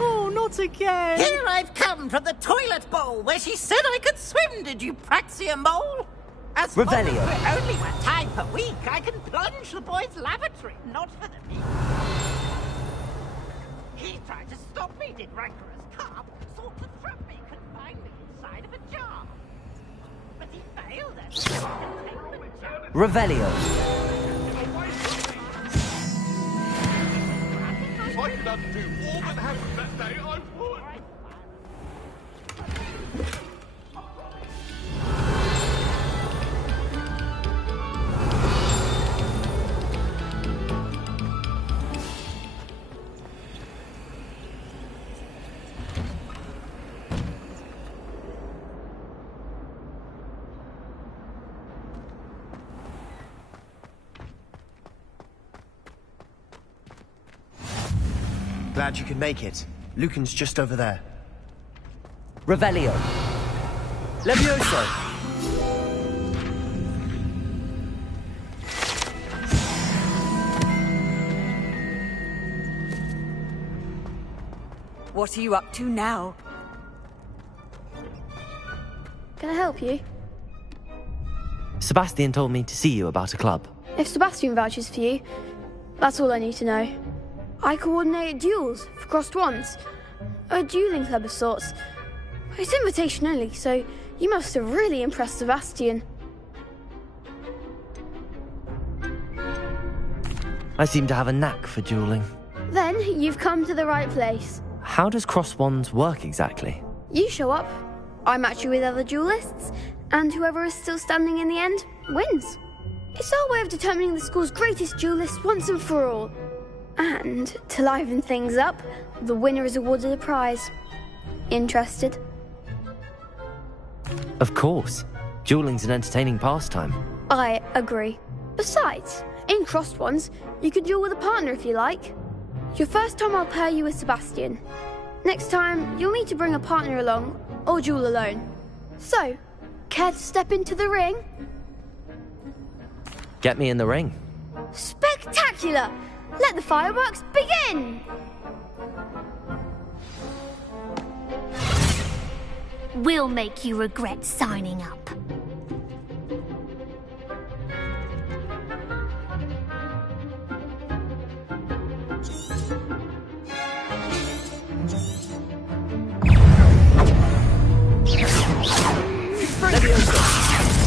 Oh, not again! Here I've come from the toilet bowl where she said I could swim, did you praxia mole? As long as Revelio. we're only one time per week, I can plunge the boy's lavatory, not for the meat. He tried to stop me, did rancorous carp, sought to trap me, confine me inside of a jar. But he failed. Revelio. If I could undo all that happened that day, I would. Glad you could make it. Lucan's just over there. Revelio. Levioso. What are you up to now? Can I help you? Sebastian told me to see you about a club. If Sebastian vouches for you, that's all I need to know. I coordinate duels for crossed wands. A dueling club of sorts. It's invitation only, so you must have really impressed Sebastian. I seem to have a knack for dueling. Then you've come to the right place. How does cross wands work exactly? You show up, I match you with other duelists, and whoever is still standing in the end wins. It's our way of determining the school's greatest duelist once and for all. And, to liven things up, the winner is awarded a prize. Interested? Of course. Dueling's an entertaining pastime. I agree. Besides, in crossed ones, you can duel with a partner if you like. Your first time I'll pair you with Sebastian. Next time, you'll need to bring a partner along, or duel alone. So, care to step into the ring? Get me in the ring. Spectacular! Let the fireworks begin! We'll make you regret signing up.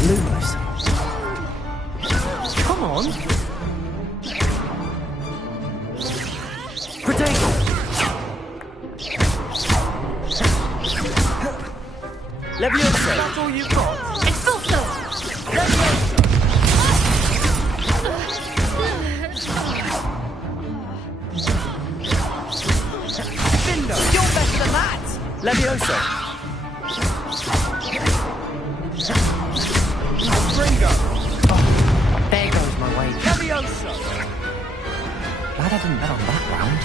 Lumos. Come on. Protego. Levioso. That's all you've got. Expulso. Bindo. You're better than that. Levioso. Ringo. Oh, there goes my way. Levioso. Glad I didn't bet on that round.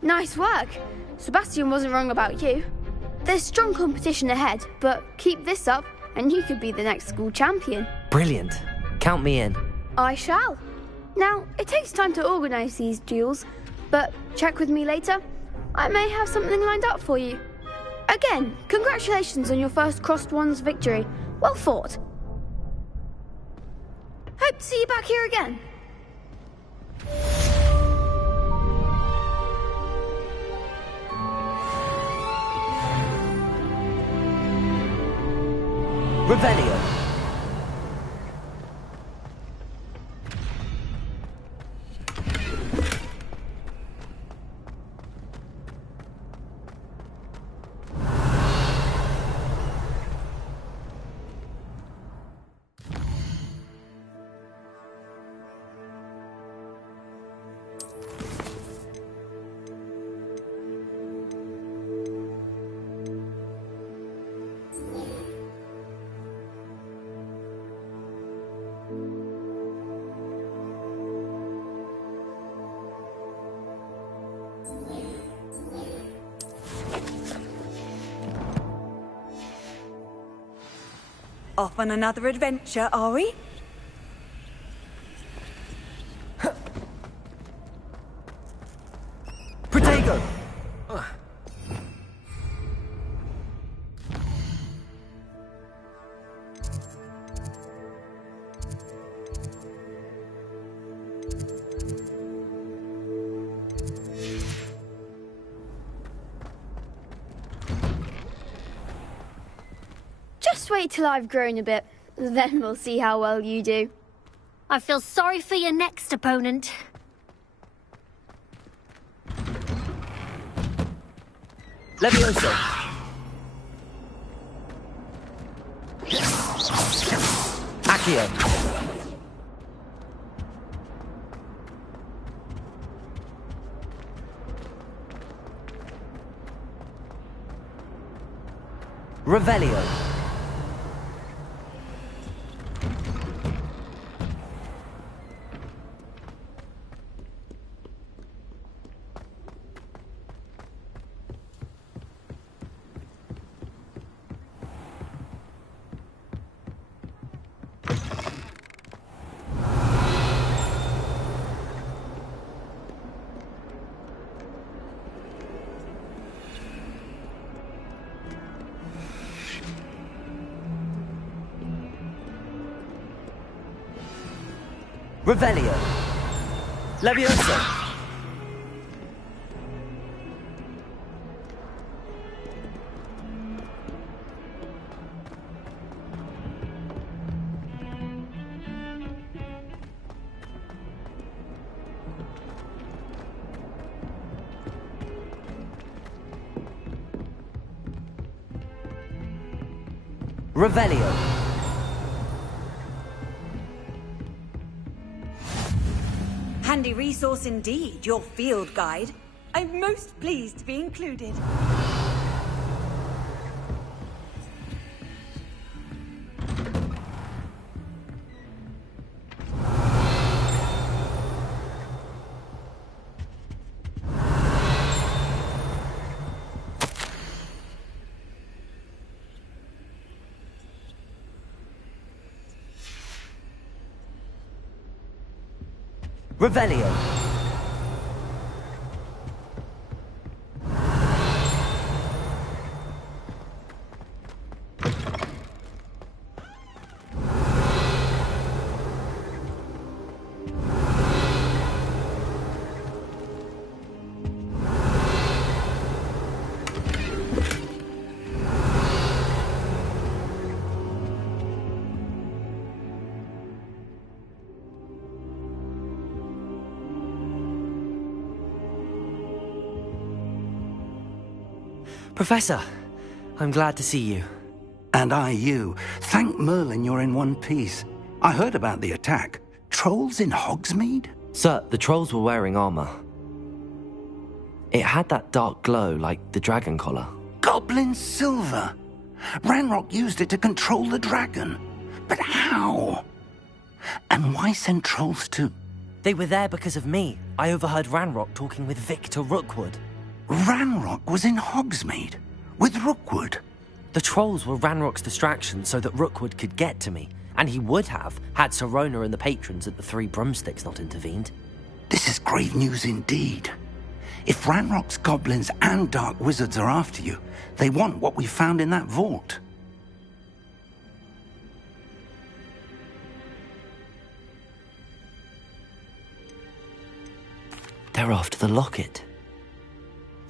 Nice work. Sebastian wasn't wrong about you. There's strong competition ahead, but keep this up and you could be the next school champion. Brilliant. Count me in. I shall. Now, it takes time to organise these duels, but check with me later. I may have something lined up for you. Again, congratulations on your first crossed wands victory. Well fought. Hope to see you back here again. Revelio. Off on another adventure, are we? Protego. Just wait till I've grown a bit. Then we'll see how well you do. I feel sorry for your next opponent. Levioso. Accio. Revelio. Revelio. Levioso. Revelio. Handy resource indeed, your field guide. I'm most pleased to be included. Revelio. Professor, I'm glad to see you. And I you. Thank Merlin you're in one piece. I heard about the attack. Trolls in Hogsmeade? Sir, the trolls were wearing armor. It had that dark glow like the dragon collar. Goblin silver! Ranrock used it to control the dragon. But how? And why send trolls to... They were there because of me. I overheard Ranrock talking with Victor Rookwood. Ranrock was in Hogsmeade? With Rookwood? The trolls were Ranrock's distraction so that Rookwood could get to me. And he would have, had Sirona and the patrons at the Three Broomsticks not intervened. This is grave news indeed. If Ranrock's goblins and dark wizards are after you, they want what we found in that vault. They're after the locket.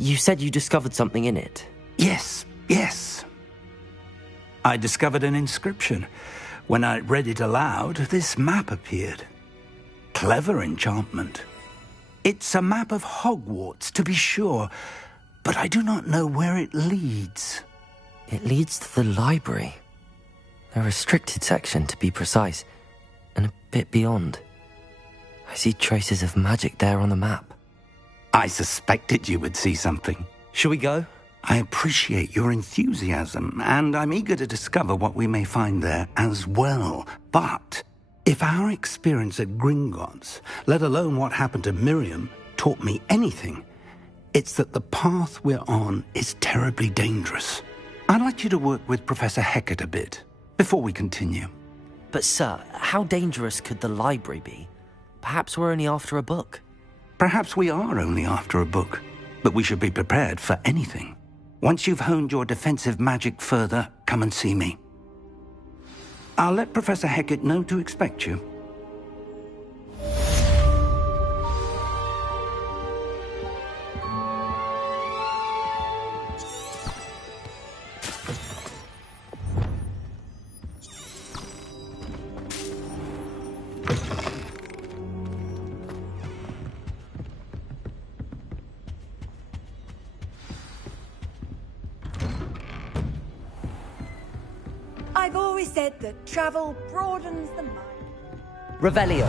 You said you discovered something in it. Yes. I discovered an inscription. When I read it aloud, this map appeared. Clever enchantment. It's a map of Hogwarts, to be sure, but I do not know where it leads. It leads to the library. A restricted section, to be precise, and a bit beyond. I see traces of magic there on the map. I suspected you would see something. Shall we go? I appreciate your enthusiasm, and I'm eager to discover what we may find there as well. But if our experience at Gringotts, let alone what happened to Miriam, taught me anything, it's that the path we're on is terribly dangerous. I'd like you to work with Professor Hecat a bit, before we continue. But sir, how dangerous could the library be? Perhaps we're only after a book. Perhaps we are only after a book, but we should be prepared for anything. Once you've honed your defensive magic further, come and see me. I'll let Professor Hecat know to expect you. I've always said that travel broadens the mind. Revelio.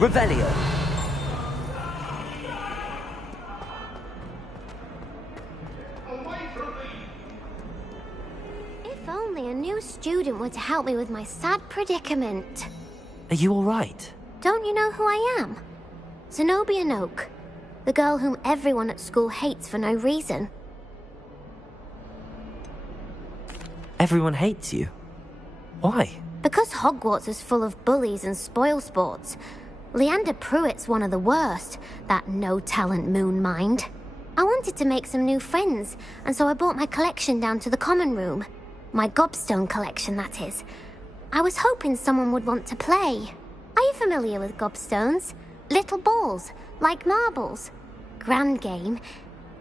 Revelio. If only a new student were to help me with my sad predicament. Are you all right? Don't you know who I am? Zenobia Noak, the girl whom everyone at school hates for no reason. Everyone hates you. Why? Because Hogwarts is full of bullies and spoilsports. Leander Pruitt's one of the worst, that no-talent moon mind. I wanted to make some new friends, and so I brought my collection down to the common room. My gobstone collection, that is. I was hoping someone would want to play. Are you familiar with gobstones? Little balls, like marbles. Grand game.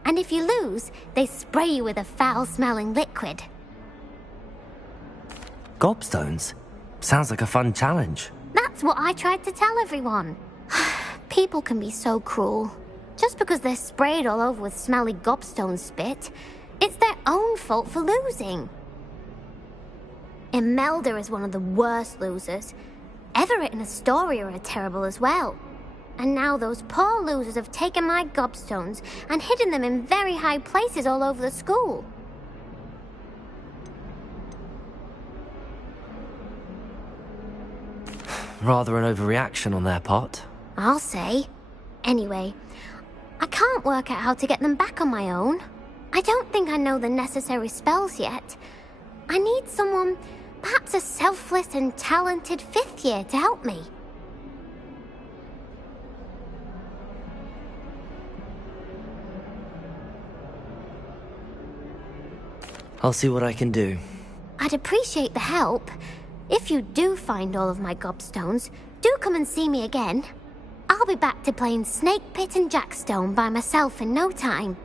And if you lose, they spray you with a foul-smelling liquid. Gobstones? Sounds like a fun challenge. That's what I tried to tell everyone. People can be so cruel. Just because they're sprayed all over with smelly gobstone spit, it's their own fault for losing. Imelda is one of the worst losers. Everett and Astoria are terrible as well. And now those poor losers have taken my gobstones and hidden them in very high places all over the school. Rather an overreaction on their part. I'll say. Anyway, I can't work out how to get them back on my own. I don't think I know the necessary spells yet. I need someone, perhaps a selfless and talented fifth year to help me. I'll see what I can do. I'd appreciate the help. If you do find all of my gobstones, do come and see me again. I'll be back to playing Snake Pit and Jackstone by myself in no time.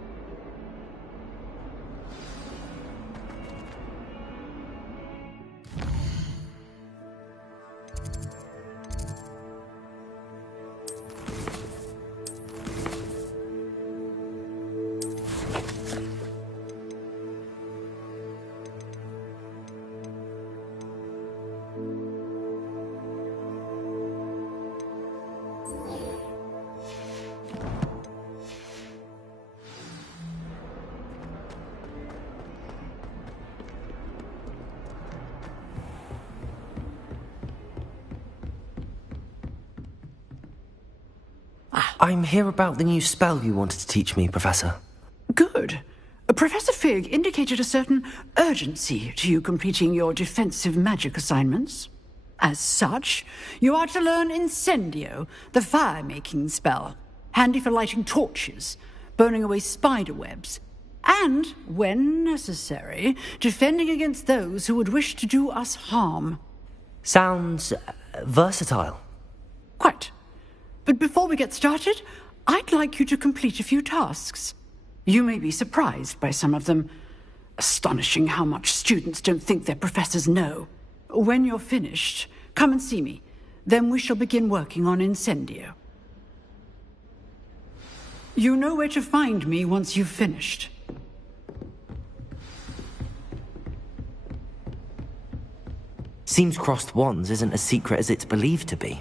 I'm here about the new spell you wanted to teach me, Professor. Good. Professor Fig indicated a certain urgency to you completing your defensive magic assignments. As such, you are to learn Incendio, the fire-making spell, handy for lighting torches, burning away spider webs, and, when necessary, defending against those who would wish to do us harm. Sounds versatile. Quite. But before we get started, I'd like you to complete a few tasks. You may be surprised by some of them. Astonishing how much students don't think their professors know. When you're finished, come and see me. Then we shall begin working on Incendio. You know where to find me once you've finished. Seems crossed wands isn't as secret as it's believed to be.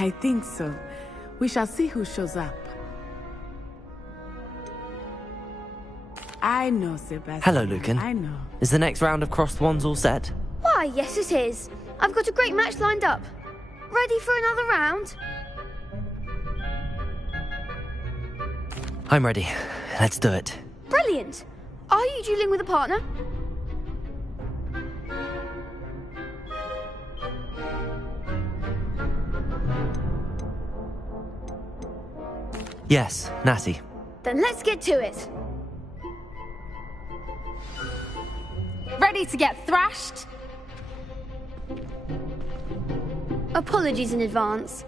I think so. We shall see who shows up. I know, Sebastian. Hello, Lucan. I know. Is the next round of crossed wands all set? Why, yes it is. I've got a great match lined up. Ready for another round? I'm ready. Let's do it. Brilliant. Are you dueling with a partner? Yes, Natty. Then let's get to it. Ready to get thrashed? Apologies in advance.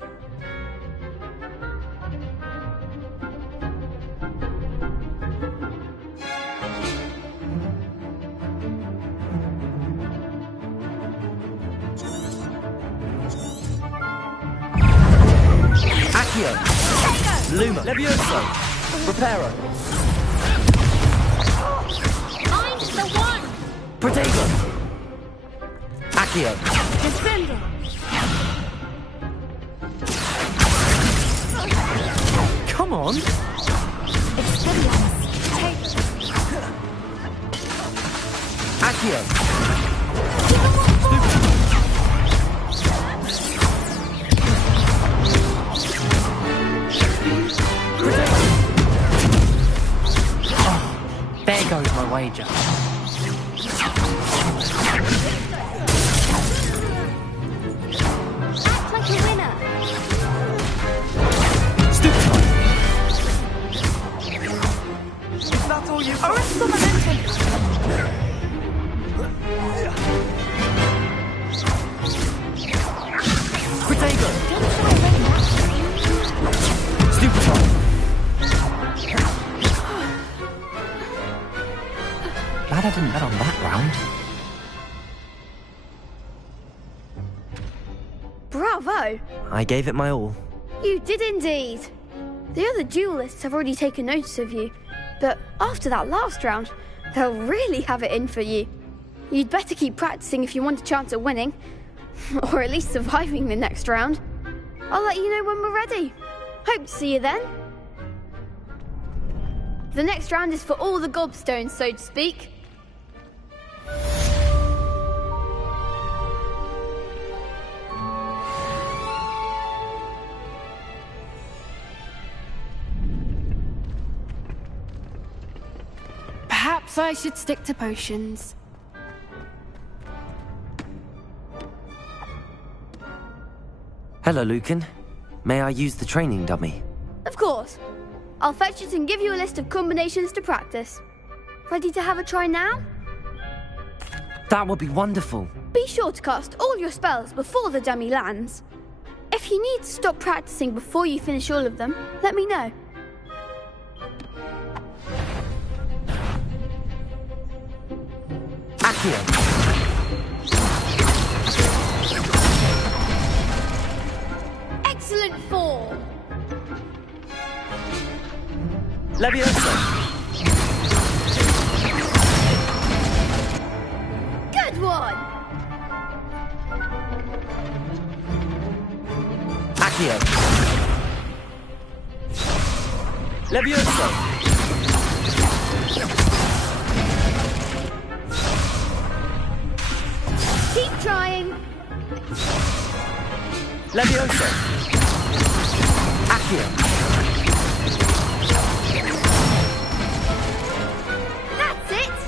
Accio! Luma! Levioso! Reparo! I'm the one! Protego! Accio! Defender! Come on! Expelliarmus! Accio! There goes my wager. Act like a winner! Stupid time! Is that all you've got? Arrest the momentum! Protego! Stupid time! Glad I didn't bet on that round. Bravo! I gave it my all. You did indeed. The other duelists have already taken notice of you, but after that last round, they'll really have it in for you. You'd better keep practicing if you want a chance at winning, or at least surviving the next round. I'll let you know when we're ready. Hope to see you then. The next round is for all the gobstones, so to speak. Perhaps I should stick to potions. Hello, Lucan. May I use the training dummy? Of course. I'll fetch it and give you a list of combinations to practice. Ready to have a try now? That would be wonderful. Be sure to cast all your spells before the dummy lands. If you need to stop practicing before you finish all of them, let me know. Accio! Excellent form! Levioso! Good one! Accio! Levioso! Keep trying! Levioso! Accio! That's it!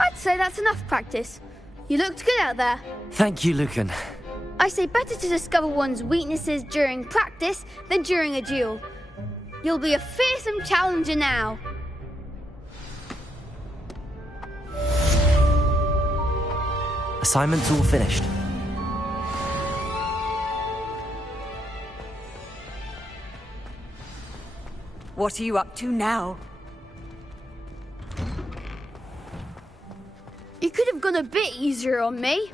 I'd say that's enough practice. You looked good out there. Thank you, Lucan. I say better to discover one's weaknesses during practice than during a duel. You'll be a fearsome challenger now. Assignment's all finished. What are you up to now? You could have gone a bit easier on me.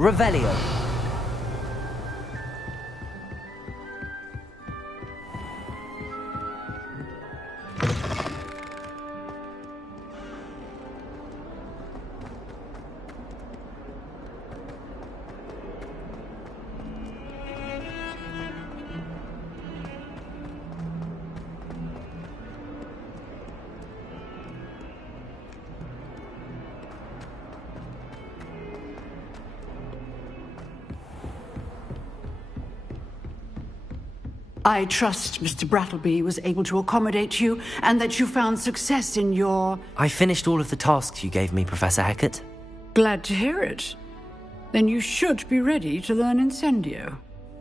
Revelio. I trust Mr. Brattleby was able to accommodate you and that you found success in your... I finished all of the tasks you gave me, Professor Hecat. Glad to hear it. Then you should be ready to learn Incendio.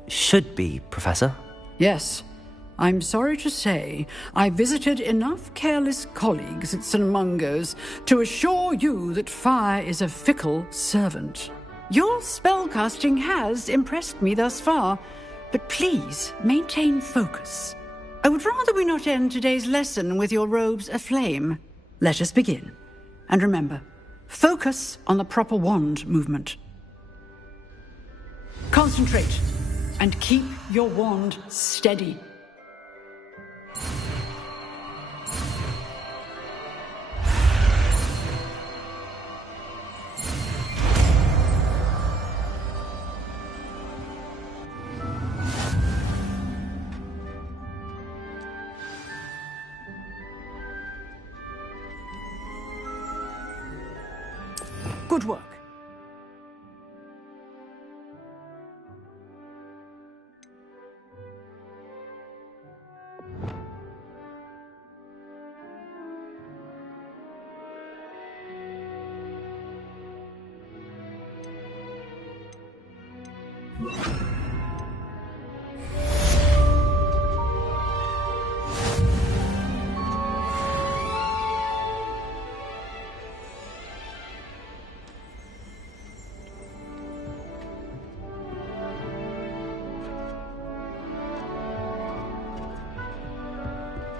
Should be, Professor. Yes. I'm sorry to say, I visited enough careless colleagues at St. Mungo's to assure you that fire is a fickle servant. Your spellcasting has impressed me thus far, but please maintain focus. I would rather we not end today's lesson with your robes aflame. Let us begin. And remember, focus on the proper wand movement. Concentrate and keep your wand steady. Good work.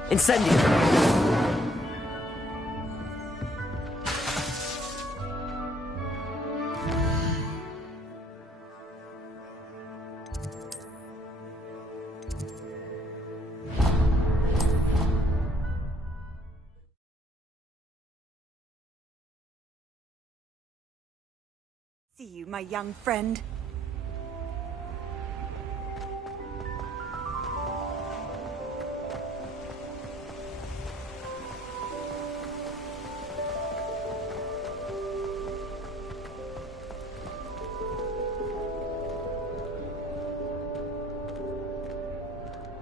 Incendio! See you, my young friend.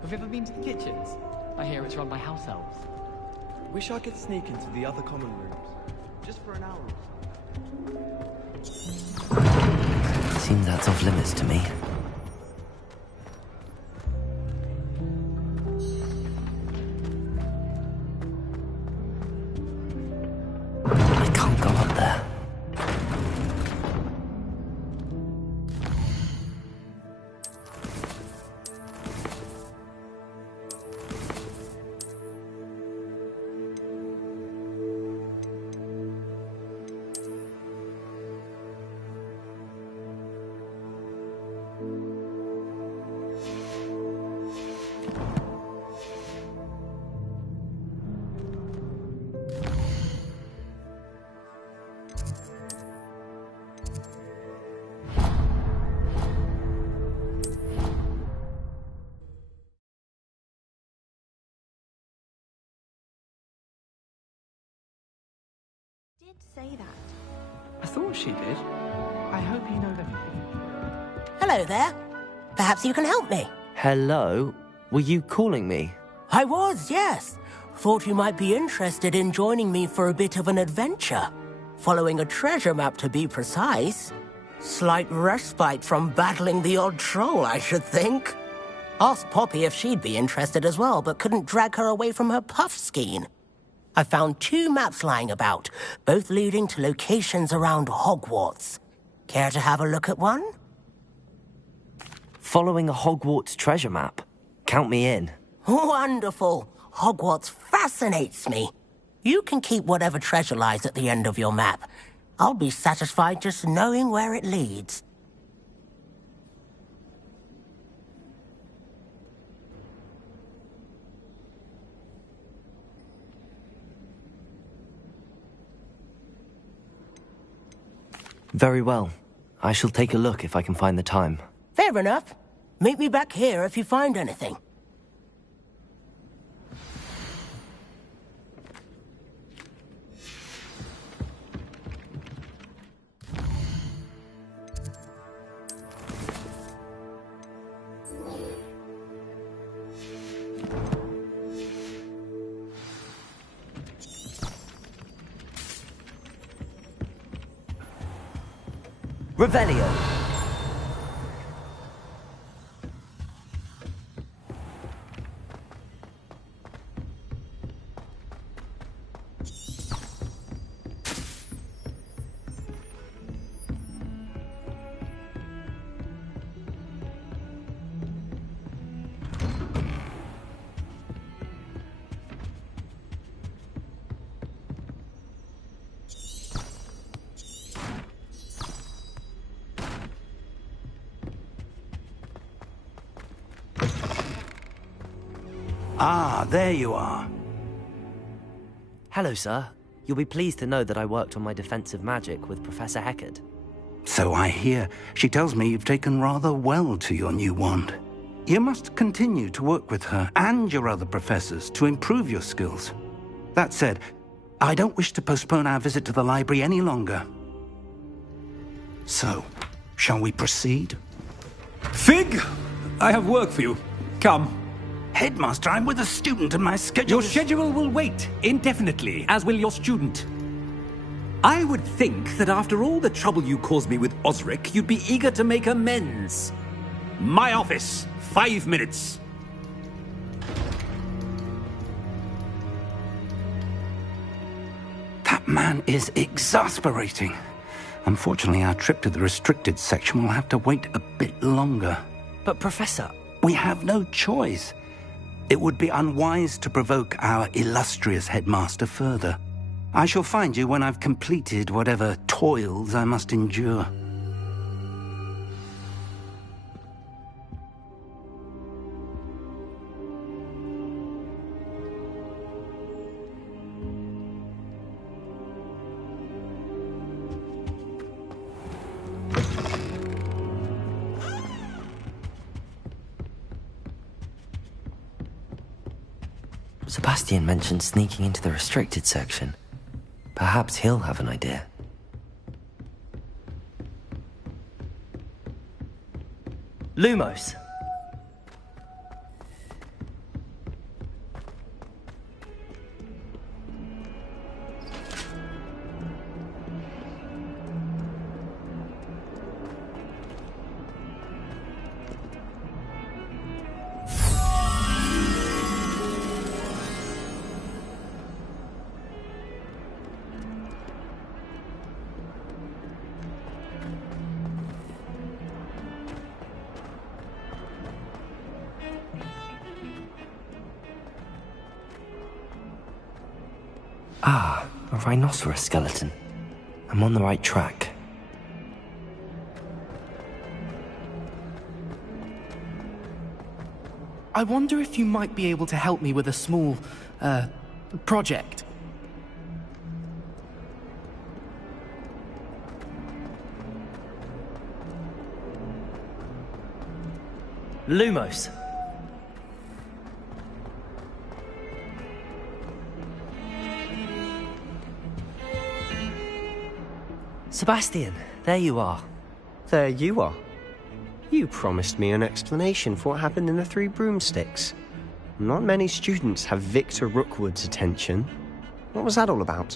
Have you ever been to the kitchens? I hear it's run by house elves. Wish I could sneak into the other common rooms. Just for an hour or so. Seems that's off limits to me. I can't go up there. Say that. I thought she did. I hope you know everything. Hello there. Perhaps you can help me. Hello? Were you calling me? I was, yes. Thought you might be interested in joining me for a bit of an adventure. Following a treasure map, to be precise. Slight respite from battling the odd troll, I should think. Asked Poppy if she'd be interested as well, but couldn't drag her away from her puff skein. I found 2 maps lying about, both leading to locations around Hogwarts. Care to have a look at one? Following a Hogwarts treasure map. Count me in. Wonderful. Hogwarts fascinates me. You can keep whatever treasure lies at the end of your map. I'll be satisfied just knowing where it leads. Very well. I shall take a look if I can find the time. Fair enough. Meet me back here if you find anything. Revelio. Ah, there you are. Hello, sir. You'll be pleased to know that I worked on my defensive magic with Professor Heckard. So I hear. She tells me you've taken rather well to your new wand. You must continue to work with her and your other professors to improve your skills. That said, I don't wish to postpone our visit to the library any longer. So, shall we proceed? Fig! I have work for you. Come. Headmaster, I'm with a student and my schedule Your schedule will wait indefinitely, as will your student. I would think that after all the trouble you caused me with Osric, you'd be eager to make amends. My office, 5 minutes. That man is exasperating. Unfortunately, our trip to the restricted section will have to wait a bit longer. But, Professor... We have no choice. It would be unwise to provoke our illustrious headmaster further. I shall find you when I've completed whatever toils I must endure. Sebastian mentioned sneaking into the restricted section. Perhaps he'll have an idea. Lumos. Ah, a rhinoceros skeleton. I'm on the right track. I wonder if you might be able to help me with a small, project. Lumos. Sebastian, there you are. There you are. You promised me an explanation for what happened in the Three Broomsticks. Not many students have Victor Rookwood's attention. What was that all about?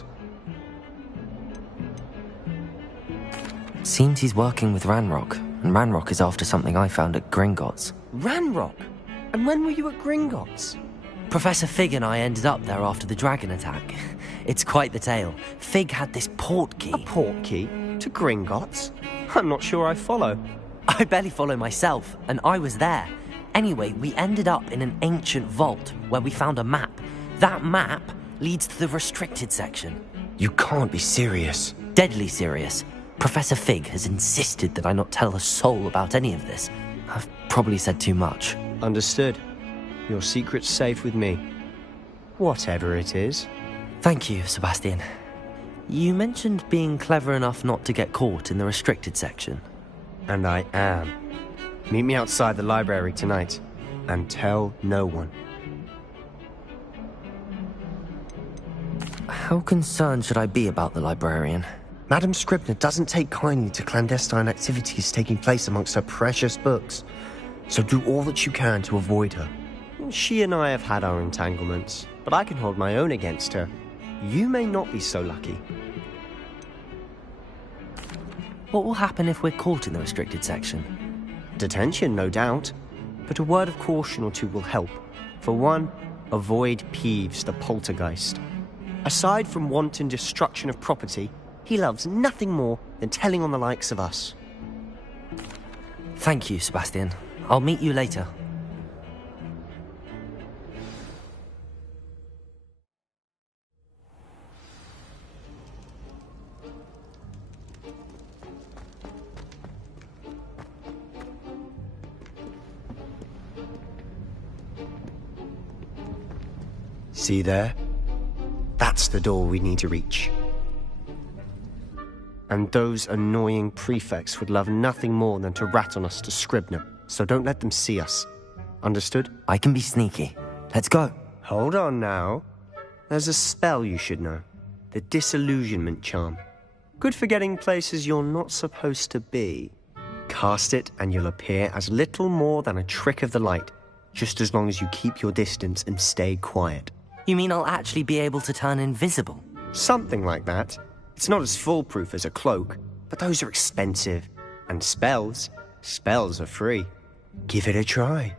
Seems he's working with Ranrock, and Ranrock is after something I found at Gringotts. Ranrock? And when were you at Gringotts? Professor Fig and I ended up there after the dragon attack. It's quite the tale. Fig had this port key. A port key? To Gringotts? I'm not sure I follow. I barely follow myself, and I was there. Anyway, we ended up in an ancient vault where we found a map. That map leads to the restricted section. You can't be serious. Deadly serious. Professor Fig has insisted that I not tell a soul about any of this. I've probably said too much. Understood. Your secret's safe with me. Whatever it is. Thank you, Sebastian. You mentioned being clever enough not to get caught in the restricted section. And I am. Meet me outside the library tonight, and tell no one. How concerned should I be about the librarian? Madam Scribner doesn't take kindly to clandestine activities taking place amongst her precious books, so do all that you can to avoid her. She and I have had our entanglements, but I can hold my own against her. You may not be so lucky. What will happen if we're caught in the restricted section? Detention, no doubt, but a word of caution or two will help. For one, avoid Peeves, the poltergeist. Aside from wanton destruction of property, he loves nothing more than telling on the likes of us. Thank you, Sebastian. I'll meet you later. See there? That's the door we need to reach. And those annoying prefects would love nothing more than to rat on us to Scribner, so don't let them see us. Understood? I can be sneaky. Let's go. Hold on now. There's a spell you should know. The Disillusionment Charm. Good for getting places you're not supposed to be. Cast it and you'll appear as little more than a trick of the light, just as long as you keep your distance and stay quiet. You mean I'll actually be able to turn invisible? Something like that. It's not as foolproof as a cloak, but those are expensive. And spells are free. Give it a try.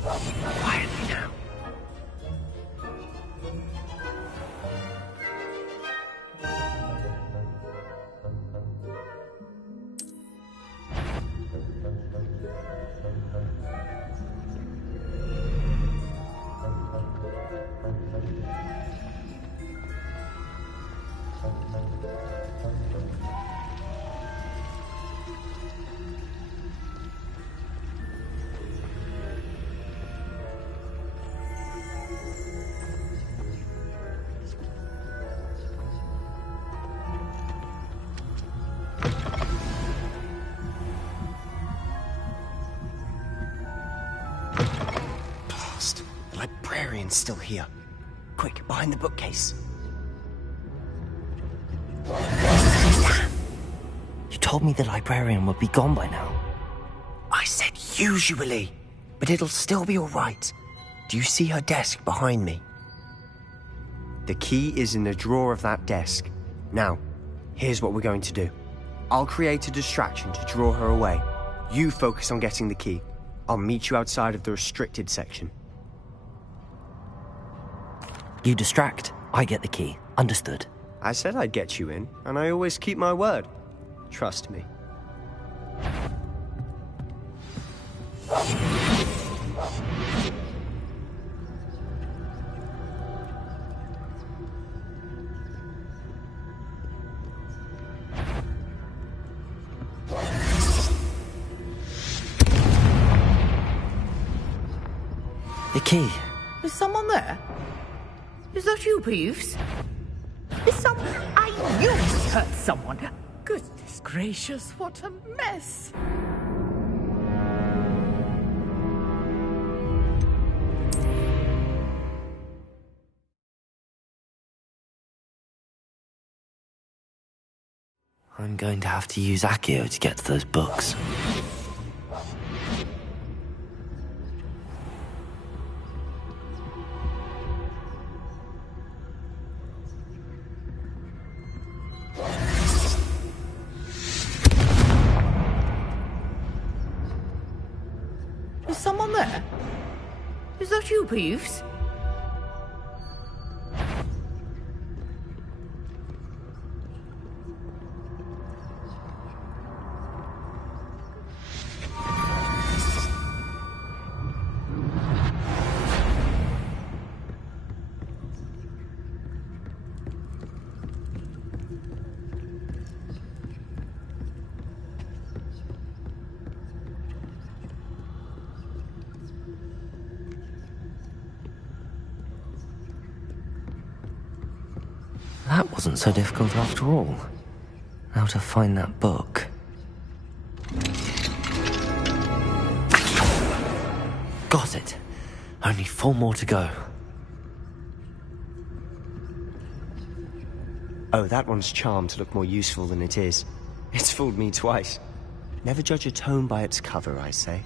Quietly now. The librarian's still here. Quick, behind the bookcase. You told me the librarian would be gone by now. I said usually, but it'll still be all right. Do you see her desk behind me? The key is in the drawer of that desk. Now, here's what we're going to do. I'll create a distraction to draw her away. You focus on getting the key. I'll meet you outside of the restricted section. You distract, I get the key. Understood. I said I'd get you in, and I always keep my word. Trust me. The key. Is someone there? Is that you, Peeves? Is someone... I knew I heard someone. Goodness gracious, what a mess. I'm going to have to use Accio to get to those books. Is someone there? Is that you, Peeves? That wasn't so difficult after all. Now to find that book. Got it. Only 4 more to go. Oh, that one's charmed to look more useful than it is. It's fooled me twice. Never judge a tome by its cover, I say.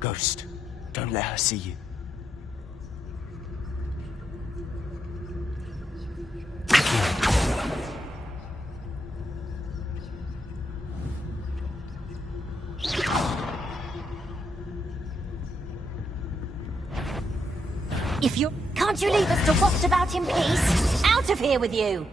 Ghost, don't let her see you. If you... Can't you leave us to waft about in peace? Out of here with you!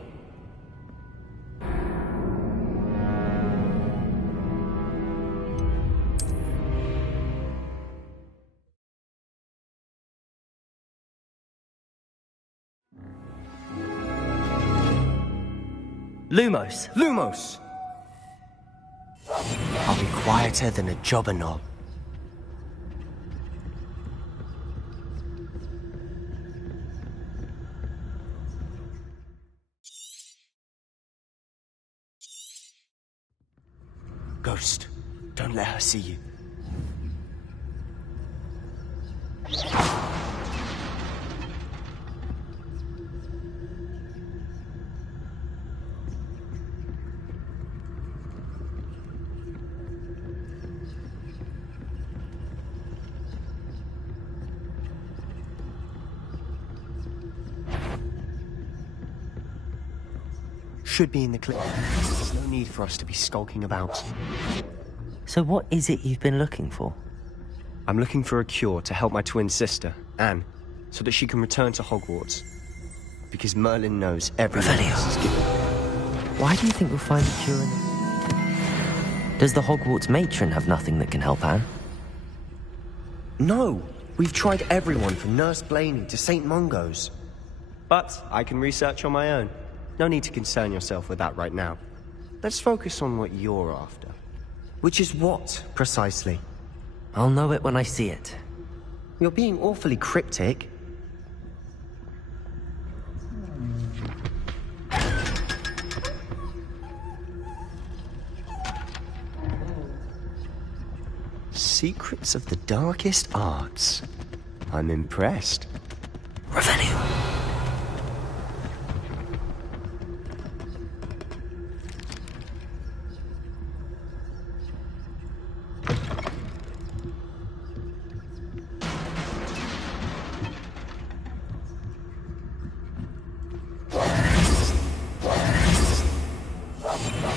Lumos! Lumos! I'll be quieter than a jobber knob. Ghost, don't let her see you. Should be in the clip. There's no need for us to be skulking about. So what is it you've been looking for? I'm looking for a cure to help my twin sister, Anne, so that she can return to Hogwarts. Because Merlin knows everyone else is given. Why do you think we'll find a cure in the... Does the Hogwarts matron have nothing that can help Anne? No! We've tried everyone from Nurse Blaney to St. Mungo's. But I can research on my own. No need to concern yourself with that right now. Let's focus on what you're after. Which is what, precisely? I'll know it when I see it. You're being awfully cryptic. Secrets of the darkest arts. I'm impressed. Revenue.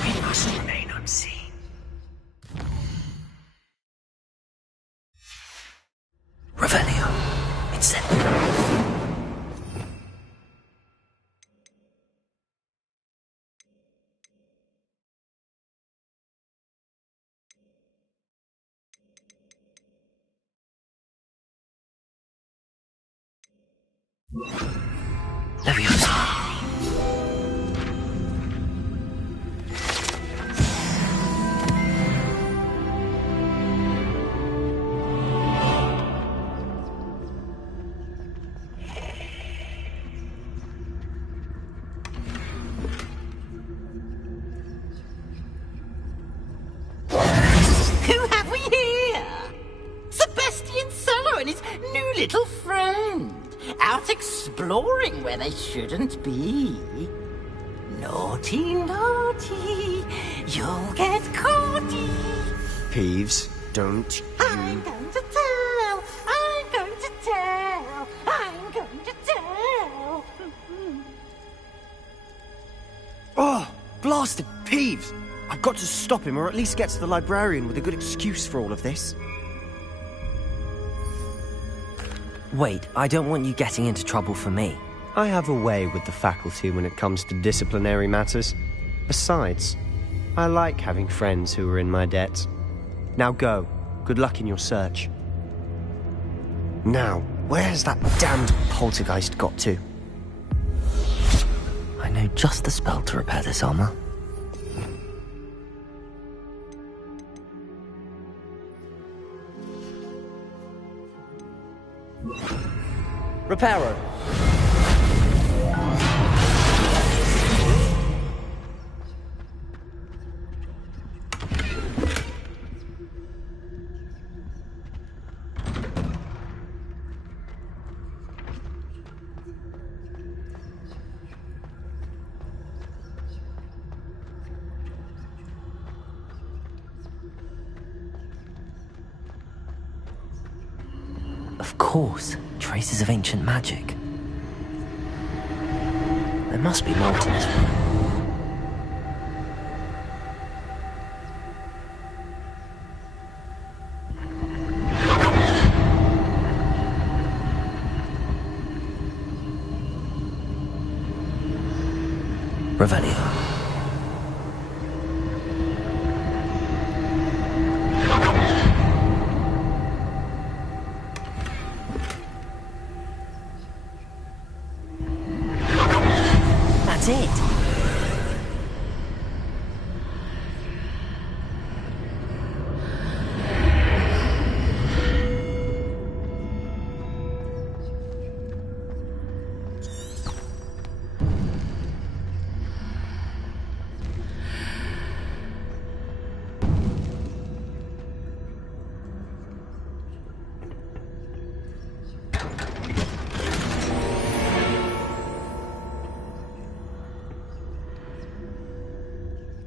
We must remain unseen. Revenue. Incendio. Leviosa. Who have we here? Sebastian Cello and his new little friend. Out exploring where they shouldn't be. Naughty, naughty, you'll get caughty. Peeves, don't I'm going to tell, I'm going to tell, I'm going to tell. Oh, blasted Peeves! I've got to stop him, or at least get to the librarian with a good excuse for all of this. Wait, I don't want you getting into trouble for me. I have a way with the faculty when it comes to disciplinary matters. Besides, I like having friends who are in my debt. Now go. Good luck in your search. Now, where's that damned poltergeist got to? I know just the spell to repair this armor. Reparo. Of course, traces of ancient magic. There must be more to this one. Revelio. That's it.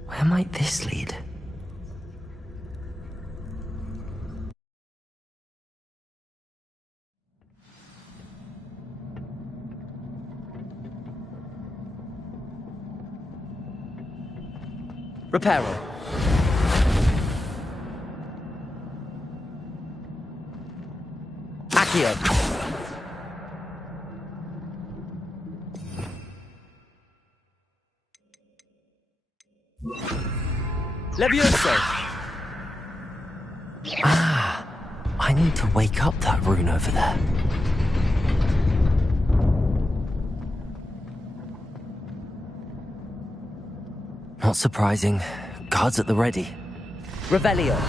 Where might this lead? Reparo. Accio. Leviosa. Ah, I need to wake up that rune over there. Not surprising. Guards at the ready. Revelio.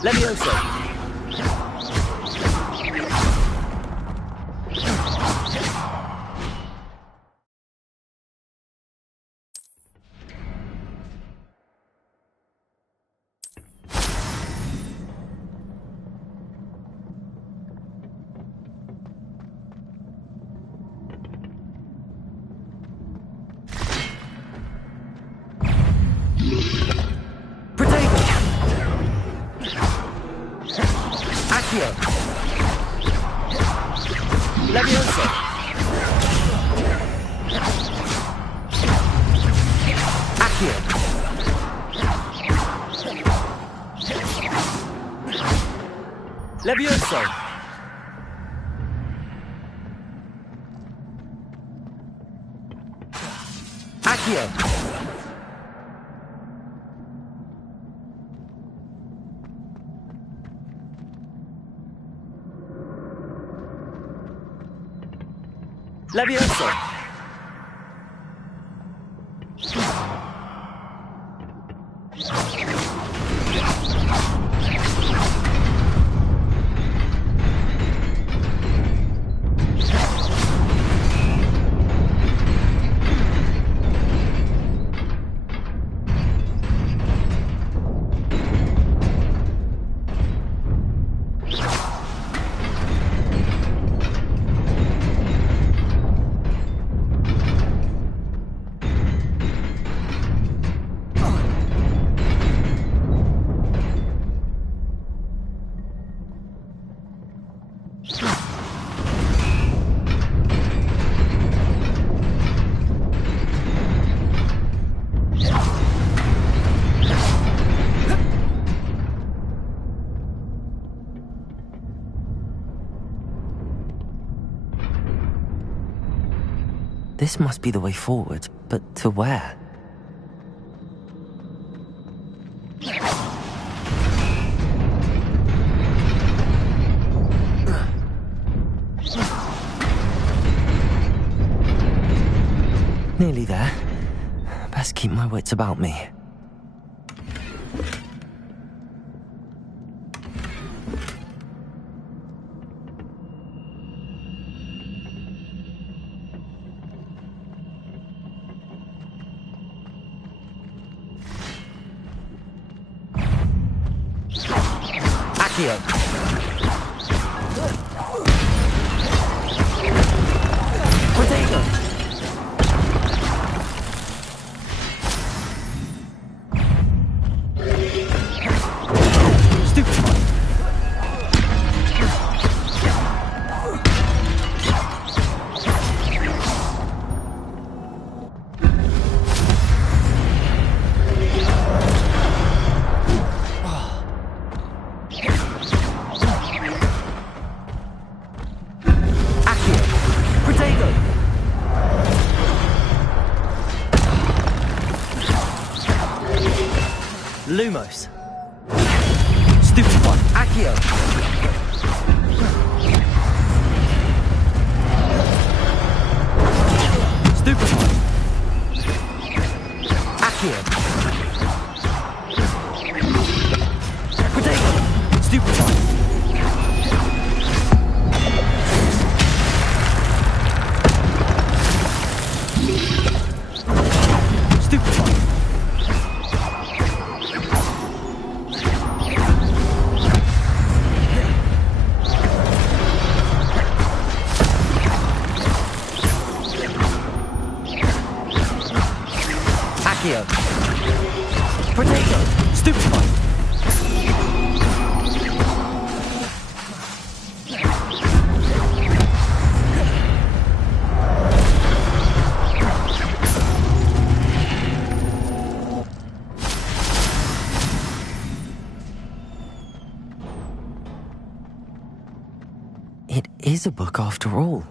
Leviosa. Accio. Levioso. Accio. Levioso. Accio. Levioso. This must be the way forward, but to where? Nearly there. Best keep my wits about me. Accio. Protego. Stupefy. Lumos. Stupefy. Accio. Stupefy. Accio. Protego. Stupefy. Stupefy. Accio. Protego. Stupefy. It is a book after all.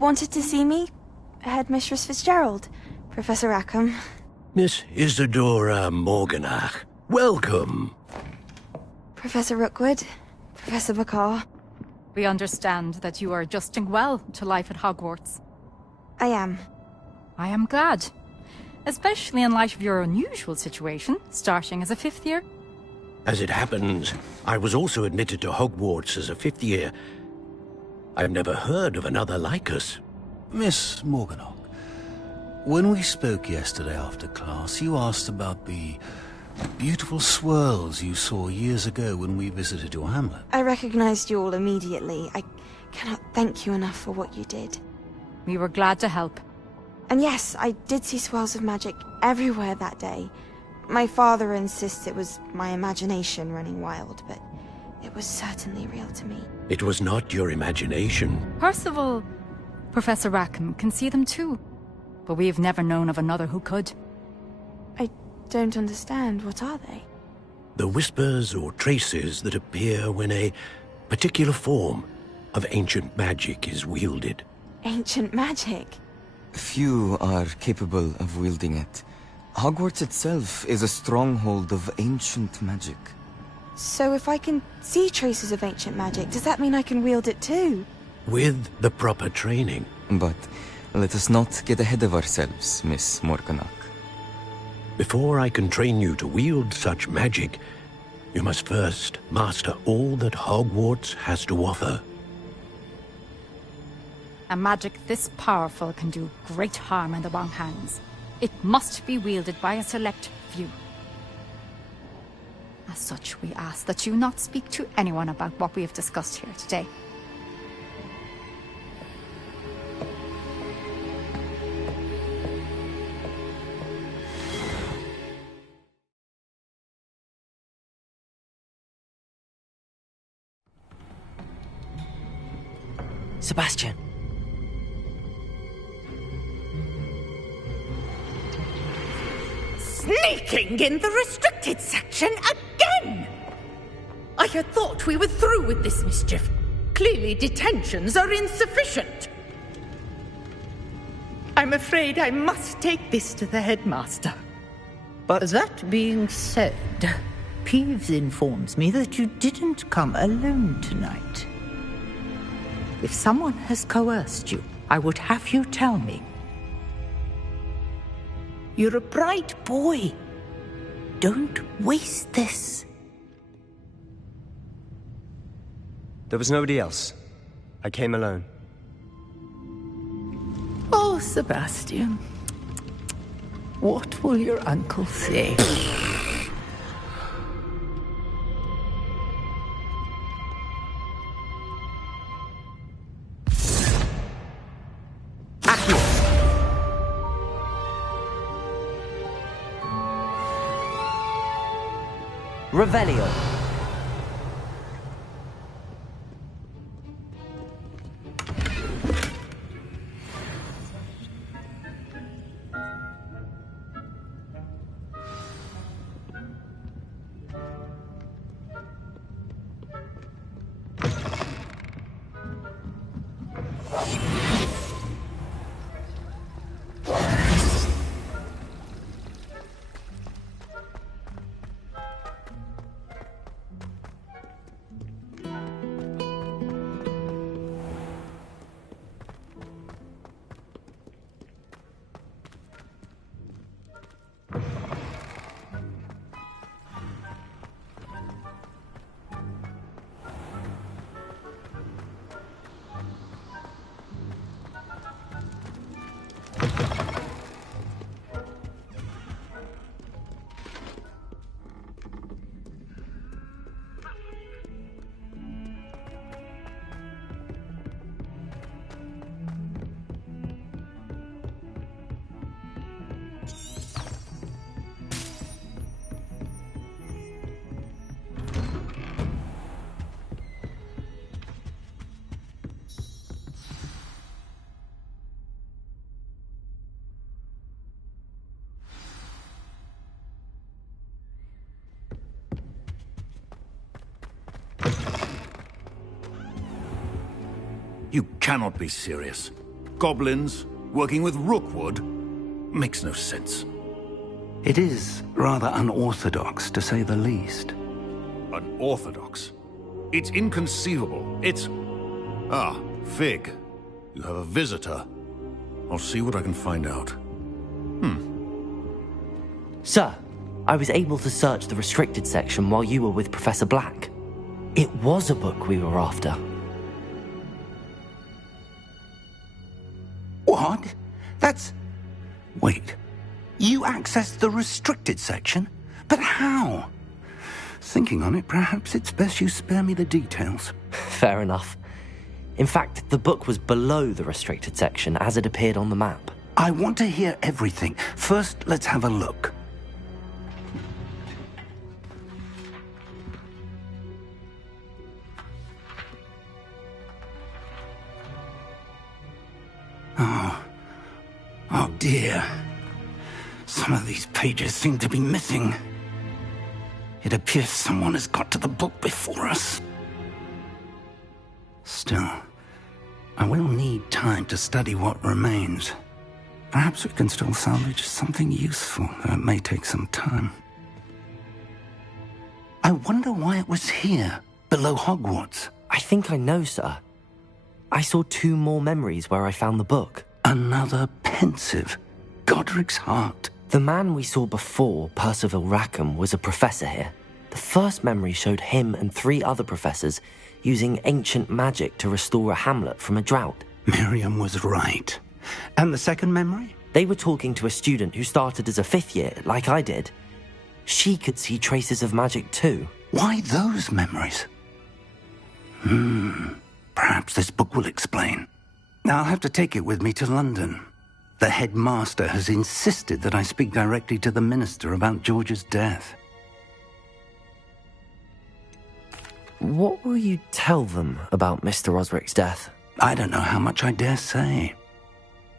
wanted to see me? Headmistress Fitzgerald, Professor Rackham. Miss Isadora Morganach, welcome. Professor Rookwood, Professor Bakar. We understand that you are adjusting well to life at Hogwarts. I am. I am glad. Especially in light of your unusual situation, starting as a 5th year. As it happens, I was also admitted to Hogwarts as a 5th year. I've never heard of another like us. Miss Morganach, when we spoke yesterday after class, you asked about the beautiful swirls you saw years ago when we visited your hamlet. I recognized you all immediately. I cannot thank you enough for what you did. We were glad to help. And yes, I did see swirls of magic everywhere that day. My father insists it was my imagination running wild, but it was certainly real to me. It was not your imagination. Percival, Professor Rackham can see them too. But we have never known of another who could. I don't understand. What are they? The whispers or traces that appear when a particular form of ancient magic is wielded. Ancient magic? Few are capable of wielding it. Hogwarts itself is a stronghold of ancient magic. So if I can see traces of ancient magic, does that mean I can wield it too? With the proper training. But let us not get ahead of ourselves, Miss Morganach. Before I can train you to wield such magic, you must first master all that Hogwarts has to offer. A magic this powerful can do great harm in the wrong hands. It must be wielded by a select few. As such, we ask that you not speak to anyone about what we have discussed here today. Sebastian. Sneaking in the restricted section again! I had thought we were through with this mischief. Clearly detentions are insufficient. I'm afraid I must take this to the headmaster. But that being said, Peeves informs me that you didn't come alone tonight. If someone has coerced you, I would have you tell me. You're a bright boy. Don't waste this. There was nobody else. I came alone. Oh, Sebastian. What will your uncle say? Revelio. You cannot be serious. goblins, working with Rookwood. Makes no sense. It is rather unorthodox, to say the least. Unorthodox? It's inconceivable. It's... Ah, Fig. You have a visitor. I'll see what I can find out. Sir, I was able to search the restricted section while you were with Professor Black. It was a book we were after. What? That's... Wait. You accessed the restricted section? But how? Thinking on it, perhaps it's best you spare me the details. Fair enough. In fact, the book was below the restricted section as it appeared on the map. I want to hear everything. First, let's have a look. Oh dear. Some of these pages seem to be missing. It appears someone has got to the book before us. Still, I will need time to study what remains. Perhaps we can still salvage something useful, though it may take some time. I wonder why it was here, below Hogwarts. I think I know, sir. I saw 2 more memories where I found the book. Another pensive. Godric's heart. The man we saw before, Percival Rackham, was a professor here. The first memory showed him and 3 other professors using ancient magic to restore a hamlet from a drought. Miriam was right. And the second memory? They were talking to a student who started as a 5th year, like I did. She could see traces of magic too. Why those memories? Perhaps this book will explain. I'll have to take it with me to London. The headmaster has insisted that I speak directly to the minister about George's death. What will you tell them about Mr. Osric's death? I don't know how much I dare say.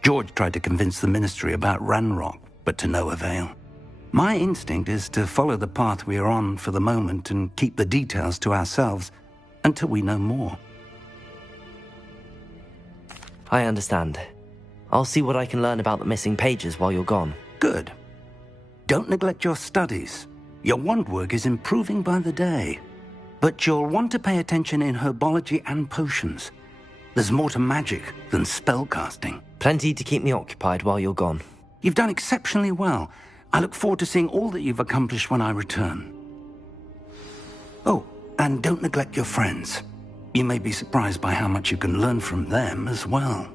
George tried to convince the ministry about Ranrock, but to no avail. My instinct is to follow the path we are on for the moment and keep the details to ourselves until we know more. I understand. I'll see what I can learn about the missing pages while you're gone. Good. Don't neglect your studies. Your wand work is improving by the day. But you'll want to pay attention in herbology and potions. There's more to magic than spellcasting. Plenty to keep me occupied while you're gone. You've done exceptionally well. I look forward to seeing all that you've accomplished when I return. Oh, and don't neglect your friends. You may be surprised by how much you can learn from them as well.